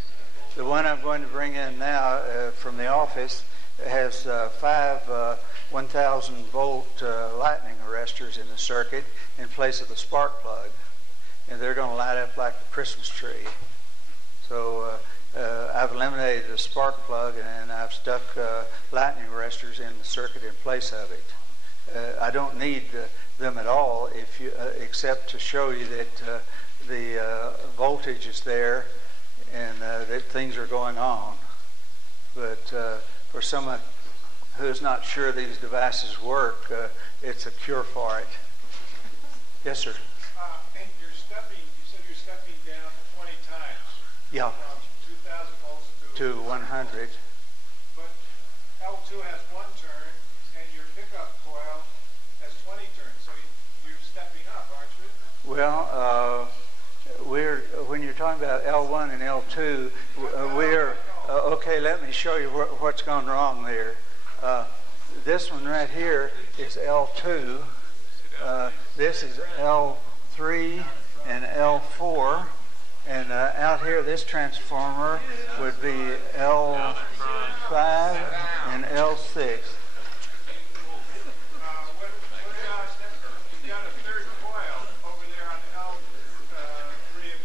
The one I'm going to bring in now from the office has 5 1,000 volt lightning arresters in the circuit in place of the spark plug, and they're going to light up like the Christmas tree. So I've eliminated the spark plug and I've stuck lightning arresters in the circuit in place of it. I don't need them at all except to show you that the voltage is there and that things are going on. But for someone who's not sure these devices work, it's a cure for it. Yes, sir. And you said you're stepping down 20 times. Yeah. From 2,000 volts to 100. But L2 has 1 turn, and your pickup coil has 20 turns. So you're stepping up, aren't you? Well, when you're talking about L1 and L2, we're okay. Let me show you what's gone wrong there. This one right here is L2. This is L3 and L4. And out here, this transformer would be L5 and L6. You've got a 3rd coil over there on L3 and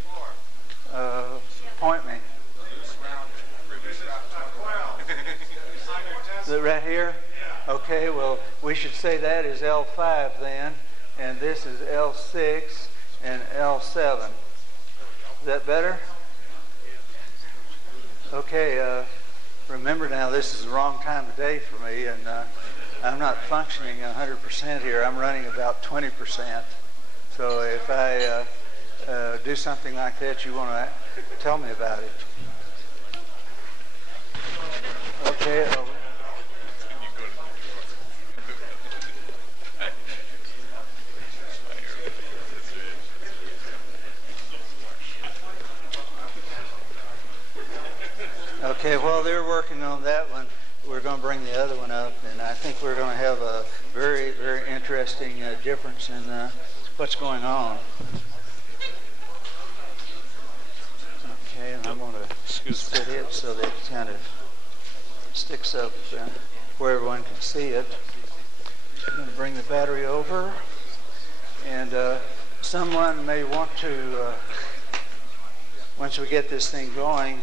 4. Point me. There's a coil on your test. Right here? Yeah. Okay, well, we should say that is L5 then, and this is L6 and L7. Is that better? Okay, remember now, this is the wrong time of day for me, and I'm not functioning 100% here. I'm running about 20%. So if I do something like that, you want to tell me about it. Okay. Okay, while they're working on that one, we're going to bring the other one up, and I think we're going to have a very, very interesting difference in what's going on. Okay, and I'm going to set it so that it kind of sticks up where everyone can see it. I'm going to bring the battery over, and someone may want to, once we get this thing going,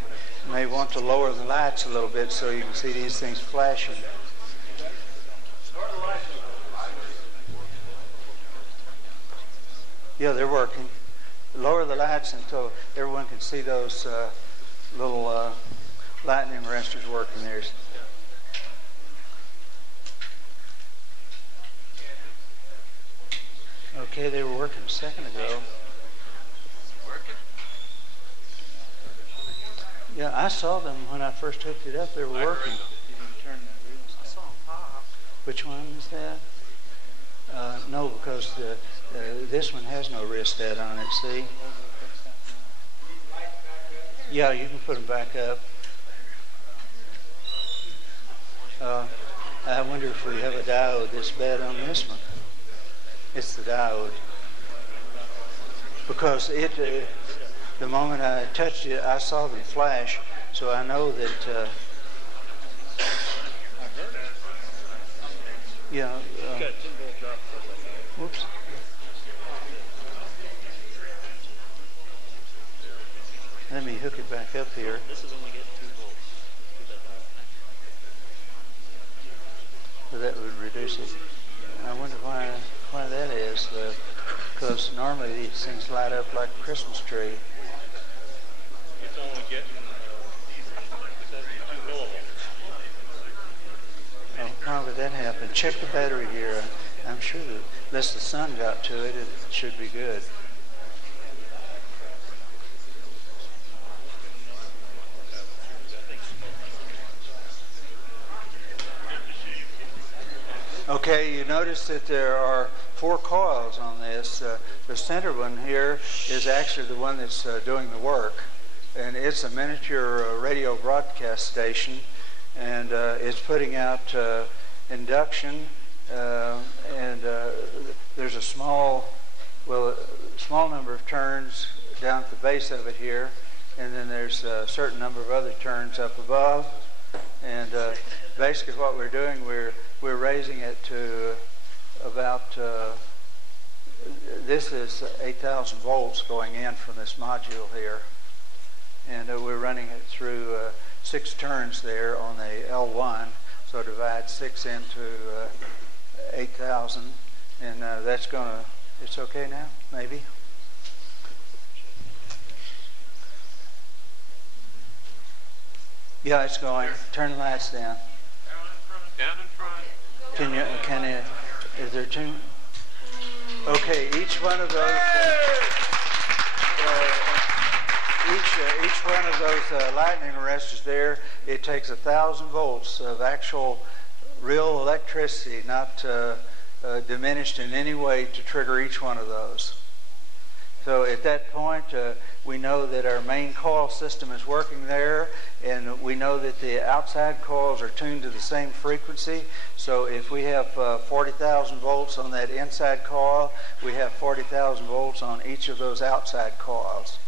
may want to lower the lights a little bit so you can see these things flashing. Yeah, they're working. Lower the lights until everyone can see those little lightning arresters working there. Okay, they were working a second ago. Yeah, I saw them when I first hooked it up. They were working. I saw them pop. Which one is that? No, because this one has no rheostat on it, see? Yeah, you can put them back up. I wonder if we have a diode this bad on this one. It's the diode. Because the moment I touched it, I saw them flash, so I know that Yeah. Got 2 volt drop. Whoops. Let me hook it back up here. This is only getting 2 volts. So that would reduce it. I wonder why that is, because normally these things light up like a Christmas tree. It's only getting 72 millivolts. Oh, why would that happen? Check the battery here. I'm sure that unless the sun got to it, it should be good. Okay, you notice that there are 4 coils on this. The center one here is actually the one that's doing the work. And it's a miniature radio broadcast station. And it's putting out induction. And there's a small number of turns down at the base of it here. And then there's a certain number of other turns up above. And basically what we're doing, we're raising it to about, this is 8,000 volts going in from this module here. And we're running it through 6 turns there on the L1. So divide 6 into 8,000. And that's going to, it's okay now, maybe? Yeah, it's going. Turn the lights down. Down in front. Is there 2? Okay, each one of those, each one of those lightning arresters there, it takes 1,000 volts of actual real electricity, not diminished in any way to trigger each one of those. So at that point, we know that our main coil system is working there, and we know that the outside coils are tuned to the same frequency. So if we have 40,000 volts on that inside coil, we have 40,000 volts on each of those outside coils.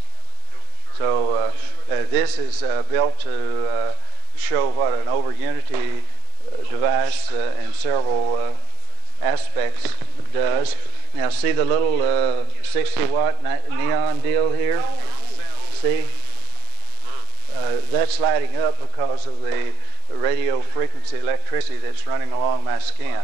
So this is built to show what an over-unity device in several aspects does. Now see the little 60 watt neon deal here? See? That's lighting up because of the radio frequency electricity that's running along my skin.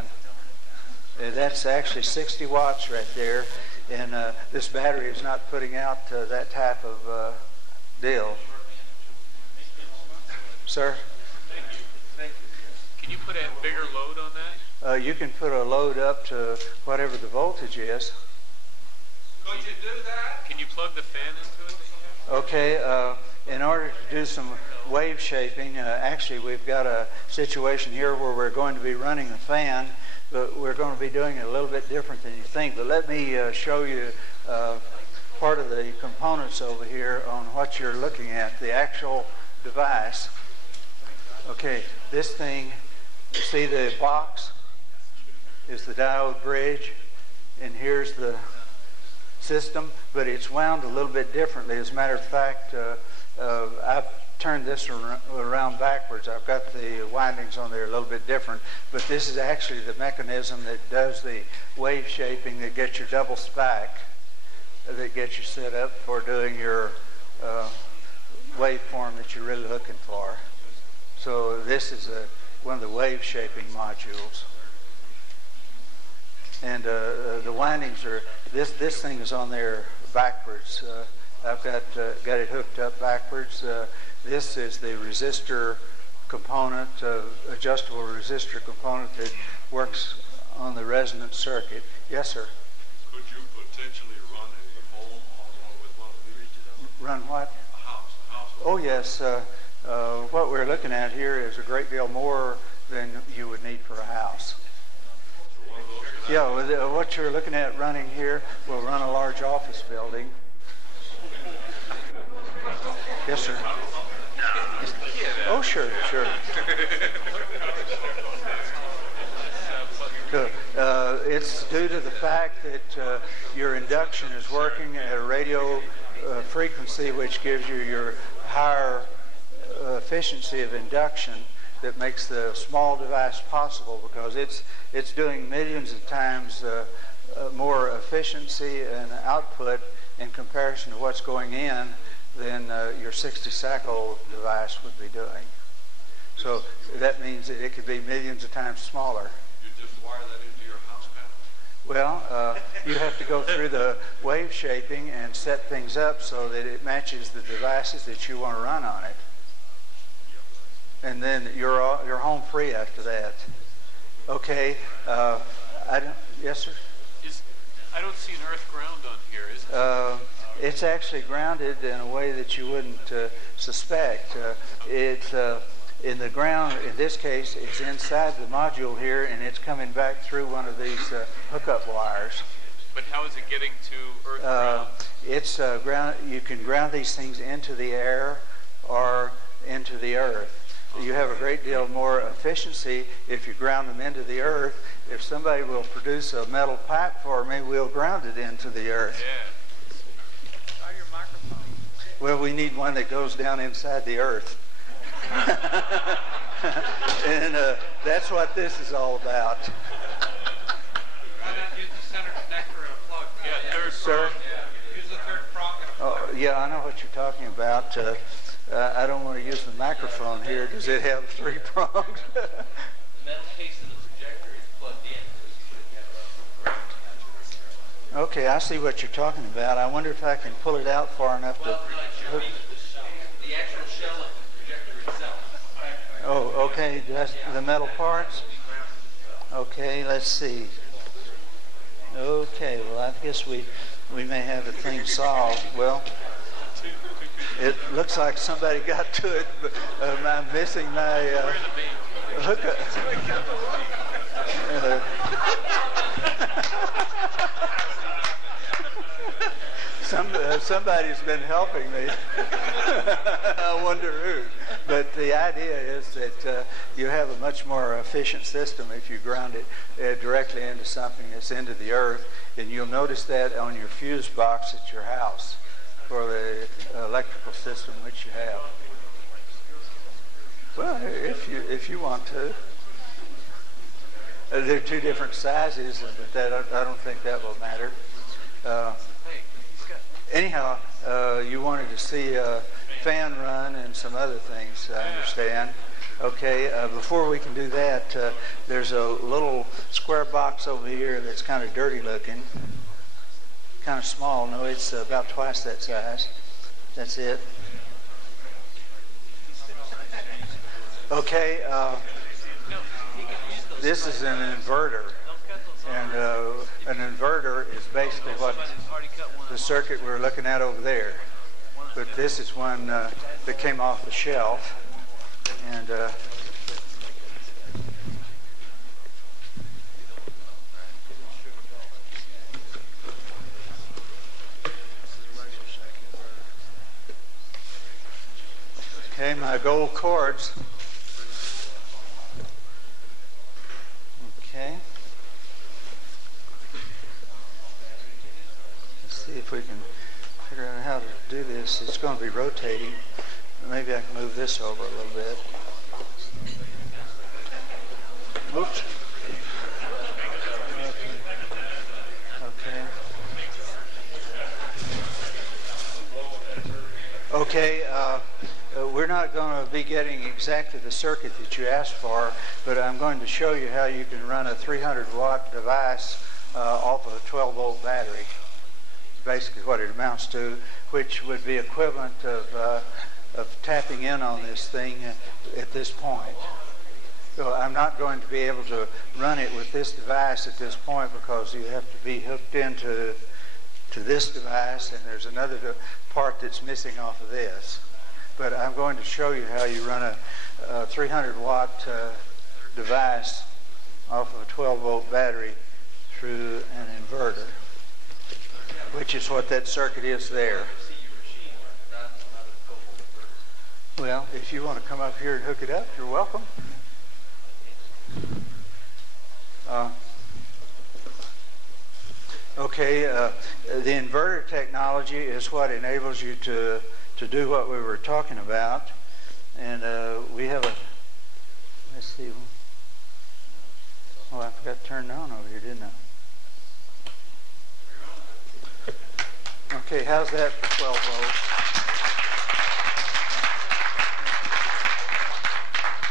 That's actually 60 watts right there, and this battery is not putting out that type of deal. Sir? Can you put a bigger load on that? You can put a load up to whatever the voltage is. Could you do that? Can you plug the fan into it? Okay, in order to do some wave shaping, actually we've got a situation here where we're going to be running the fan, but we're going to be doing it a little bit different than you think. But let me show you part of the components over here on what you're looking at, the actual device. Okay, this thing, see the box is the Diode Bridge, and here's the system, but it's wound a little bit differently. As a matter of fact, I've turned this around backwards. I've got the windings on there a little bit different, but this is actually the mechanism that does the wave shaping that gets your double spike, that gets you set up for doing your waveform that you're really looking for. So this is one of the wave shaping modules. And the windings are, this thing is on there backwards. I've got it hooked up backwards. This is the resistor component, adjustable resistor component that works on the resonant circuit. Yes, sir? Could you potentially run a home with one of these? Run what? A house. Oh, yes. What we're looking at here is a great deal more than you would need for a house. Yeah, what you're looking at running here will run a large office building. Yes, sir. Oh, sure. It's due to the fact that your induction is working at a radio frequency which gives you your higher efficiency of induction, that makes the small device possible, because it's doing millions of times more efficiency and output in comparison to what's going in than your 60-cycle device would be doing. So that means that it could be millions of times smaller. You just wire that into your house panel? Well, you have to go through the wave shaping and set things up so that it matches the devices that you want to run on it. And then you're home free after that. Okay. Yes, sir? I don't see an earth ground on here. Is it? It's actually grounded in a way that you wouldn't suspect. It's in the ground, in this case, it's inside the module here, and it's coming back through one of these hookup wires. But how is it getting to earth ground? It's ground. You can ground these things into the air or into the earth. You have a great deal more efficiency if you ground them into the earth. If somebody will produce a metal pipe for me, we'll ground it into the earth. Yeah. Try your microphone. Well, we need one that goes down inside the earth. And that's what this is all about. Why not use the center connector and a plug? Yeah, third Sir? prong. Yeah. Use the third prong and a plug. Oh, yeah, I know what you're talking about. I don't want to use the microphone here. Does it have 3 prongs? The metal case of the projector is plugged in. Okay, I see what you're talking about. I wonder if I can pull it out far enough to... The actual shell of the projector itself. Oh, okay, that's the metal parts? Okay, let's see. Okay, well, I guess we may have the thing solved. Well, it looks like somebody got to it, but I'm missing my hookup. Somebody's been helping me. I wonder who. But the idea is that you have a much more efficient system if you ground it directly into something that's into the earth. And you'll notice that on your fuse box at your house for the electrical system which you have. Well, if you want to. They're 2 different sizes, but I don't think that will matter. Anyhow, you wanted to see a fan run and some other things, I understand. Okay, before we can do that, there's a little square box over here that's kind of dirty looking. Kind of small. No, it's about twice that size. That's it. Okay, this is an inverter. And an inverter is basically what the circuit we're looking at over there. But this is one that came off the shelf. And okay, my gold cords. Okay. Let's see if we can figure out how to do this. It's going to be rotating. Maybe I can move this over a little bit. Oops. Okay. We're not going to be getting exactly the circuit that you asked for, but I'm going to show you how you can run a 300-watt device off of a 12-volt battery. Basically what it amounts to, which would be equivalent of tapping in on this thing at this point. So I'm not going to be able to run it with this device at this point because you have to be hooked into this device, and there's another part that's missing off of this. But I'm going to show you how you run a 300-watt device off of a 12-volt battery through an inverter, which is what that circuit is there. Well, if you want to come up here and hook it up, you're welcome. Okay, the inverter technology is what enables you to do what we were talking about. And we have Let's see. Oh, I forgot to turn it on over here, didn't I? Okay, how's that for 12 volts?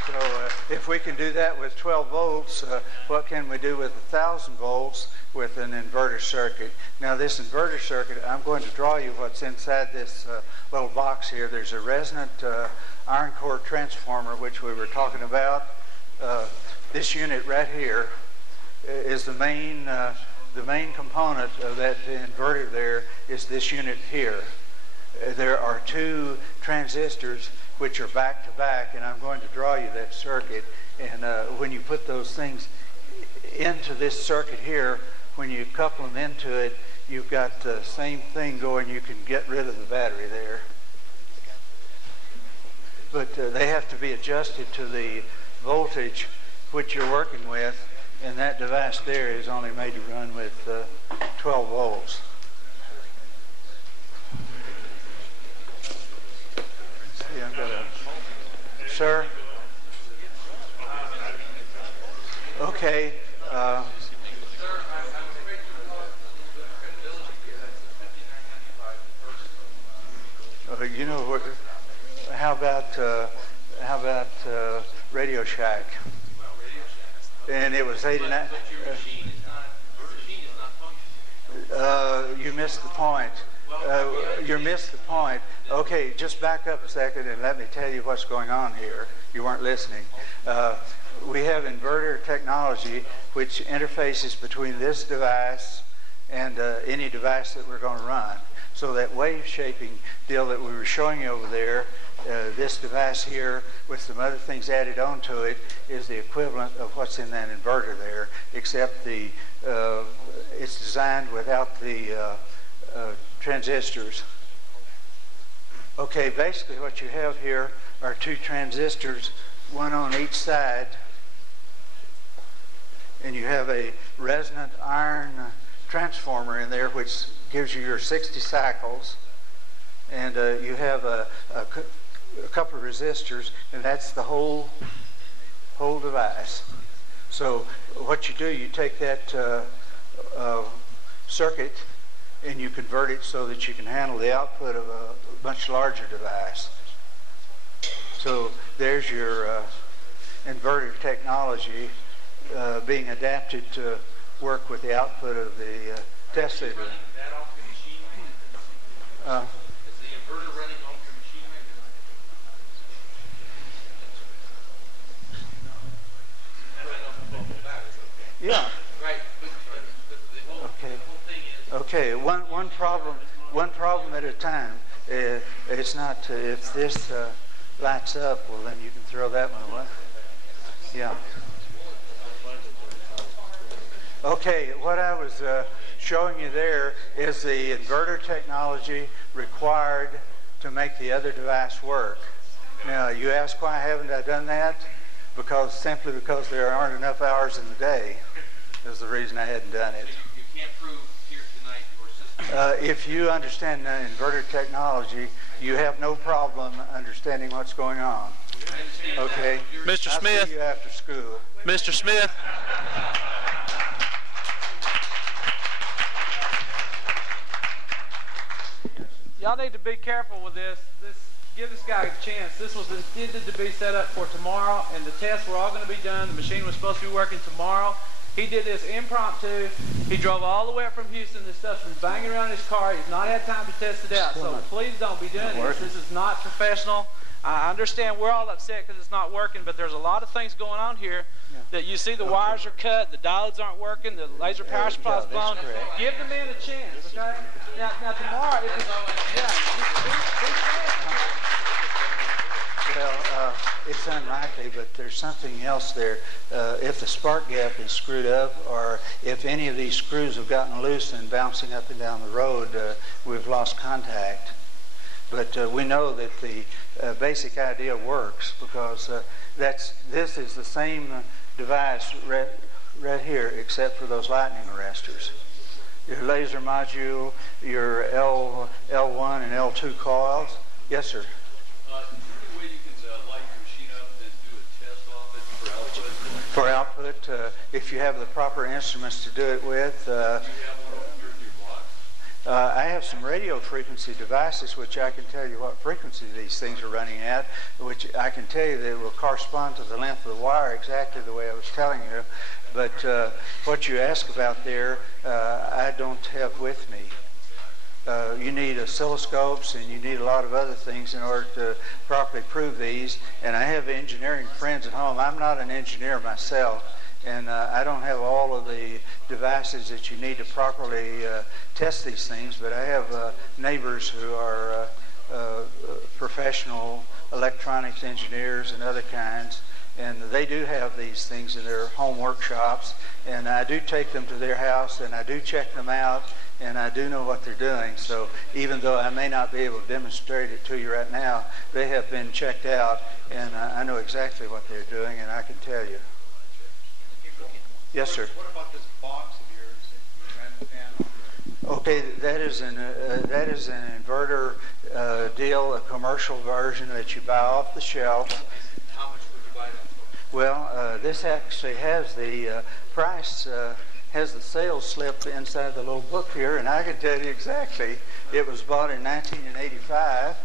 So if we can do that with 12 volts, what can we do with 1,000 volts with an inverter circuit? Now this inverter circuit, I'm going to draw you what's inside this little box here. There's a resonant iron core transformer, which we were talking about. This unit right here is the main component of that inverter. There is this unit here. There are two transistors which are back to back, and I'm going to draw you that circuit. And when you put those things into this circuit here, when you couple them into it, you've got the same thing going. You can get rid of the battery there. But they have to be adjusted to the voltage which you're working with, and that device there is only made to run with 12 volts. See, I've got a... Sir? Okay. You know what? How about Radio Shack? And it was 89. You missed the point. You missed the point. Okay, just back up a second and let me tell you what's going on here. You weren't listening. We have inverter technology which interfaces between this device and any device that we're going to run. So that wave shaping deal that we were showing you over there, this device here with some other things added onto it is the equivalent of what's in that inverter there, except it's designed without the transistors. Okay, basically what you have here are two transistors, one on each side, and you have a resonant iron transformer in there which gives you your 60 cycles, and you have a couple of resistors, and that's the whole device. So what you do, you take that circuit and you convert it so that you can handle the output of a much larger device. So there's your inverter technology being adapted to work with the output of the test signal. Is the inverter running off your machine maker? Yeah. Right. But the whole thing is... Okay. One problem at a time. It's not if this lights up, well then you can throw that one away. Yeah. Okay, what I was showing you there is the inverter technology required to make the other device work. Now, you ask why haven't I done that? Simply because there aren't enough hours in the day is the reason I hadn't done it. You can't prove here tonight your system. If you understand inverter technology, you have no problem understanding what's going on. Okay? Mr. Smith. I'll see you after school. Mr. Smith. Y'all need to be careful with this. Give this guy a chance. This was intended to be set up for tomorrow, and the tests were all going to be done. The machine was supposed to be working tomorrow. He did this impromptu. He drove all the way up from Houston. This stuff's been banging around his car. He's not had time to test it out. So please don't be doing this. This is not professional. I understand we're all upset because it's not working, but there's a lot of things going on here that you see the wires are cut, the diodes aren't working, the laser power supply's blown. Give the man a chance, okay? Now tomorrow, if it's, Well, it's unlikely, but there's something else there. If the spark gap is screwed up, or if any of these screws have gotten loose and bouncing up and down the road, we've lost contact. But we know that the basic idea works because this is the same device right here, except for those lightning arresters. Your laser module, your L1 and L2 coils. Yes, sir. Is there any way you can light your machine up and do a test off it for For output, if you have the proper instruments to do it with. I have some radio frequency devices which I can tell you what frequency these things are running at, which I can tell you that it will correspond to the length of the wire exactly the way I was telling you. But what you ask about there, I don't have with me. You need oscilloscopes and you need a lot of other things in order to properly prove these. And I have engineering friends at home. I'm not an engineer myself, and I don't have all of the devices that you need to properly test these things, but I have neighbors who are professional electronics engineers and other kinds, and they do have these things in their home workshops, and I do take them to their house and I do check them out, and I do know what they're doing. So even though I may not be able to demonstrate it to you right now, they have been checked out, and I know exactly what they're doing, and I can tell you. Yes, sir. What about this box of yours that you ran down? Okay, that is an inverter deal, a commercial version that you buy off the shelf. How much would you buy that for? Well, this actually has the price, has the sales slip inside the little book here, and I can tell you exactly. It was bought in 1985,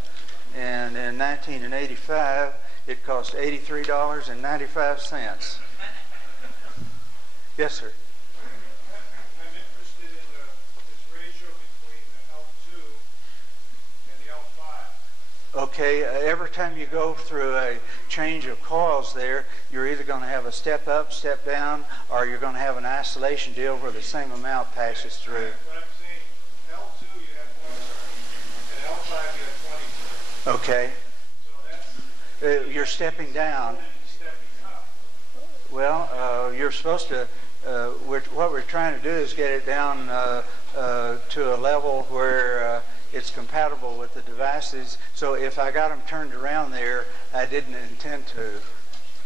and in 1985 it cost $83.95. Yes, sir. I'm interested in this ratio between the L2 and the L5. Okay, every time you go through a change of coils there, you're either going to have a step up, step down, or you're going to have an isolation deal where the same amount passes through. What I'm saying, L2 you have 1 turn, and L5 you have 20 turns. Okay. So that's... You're stepping down. Stepping up. Well, you're supposed to, what we're trying to do is get it down to a level where it's compatible with the devices. So if I got them turned around there, I didn't intend to.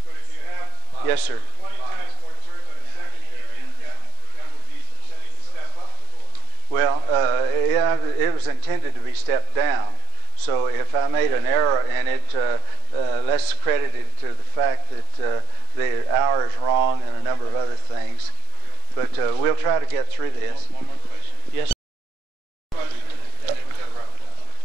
But if you have Yes, sir. 20 times more turns on a secondary, that would be setting the step up the voltage. Well, yeah, it was intended to be stepped down. So if I made an error in it, let's credit it to the fact that the hour is wrong and a number of other things. But we'll try to get through this. One more question. Yes.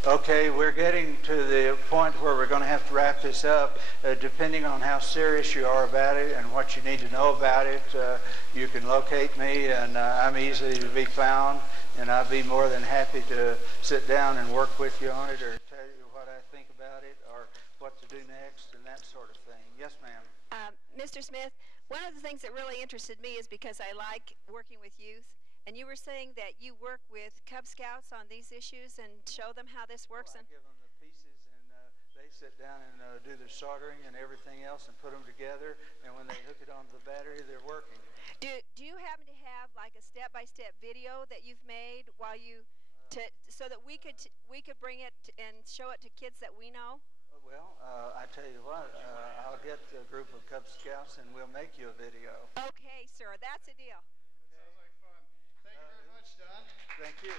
Okay, we're getting to the point where we're going to have to wrap this up. Depending on how serious you are about it and what you need to know about it, you can locate me, and I'm easy to be found, and I'd be more than happy to sit down and work with you on it, or tell you what I think about it, or what to do next, and that sort of thing. Yes, ma'am. Mr. Smith, one of the things that really interested me is because I like working with youth, and you were saying that you work with Cub Scouts on these issues and show them how this works. I give them the pieces, and they sit down and do their soldering and everything else and put them together, and when they hook it onto the battery, they're working. Do you happen to have like a step-by-step video that you've made while you, so that we could bring it and show it to kids that we know? Well, I tell you what, I'll get a group of Cub Scouts and we'll make you a video. Okay, sir, that's a deal. Sounds like fun. Thank you very much, Don. Thank you.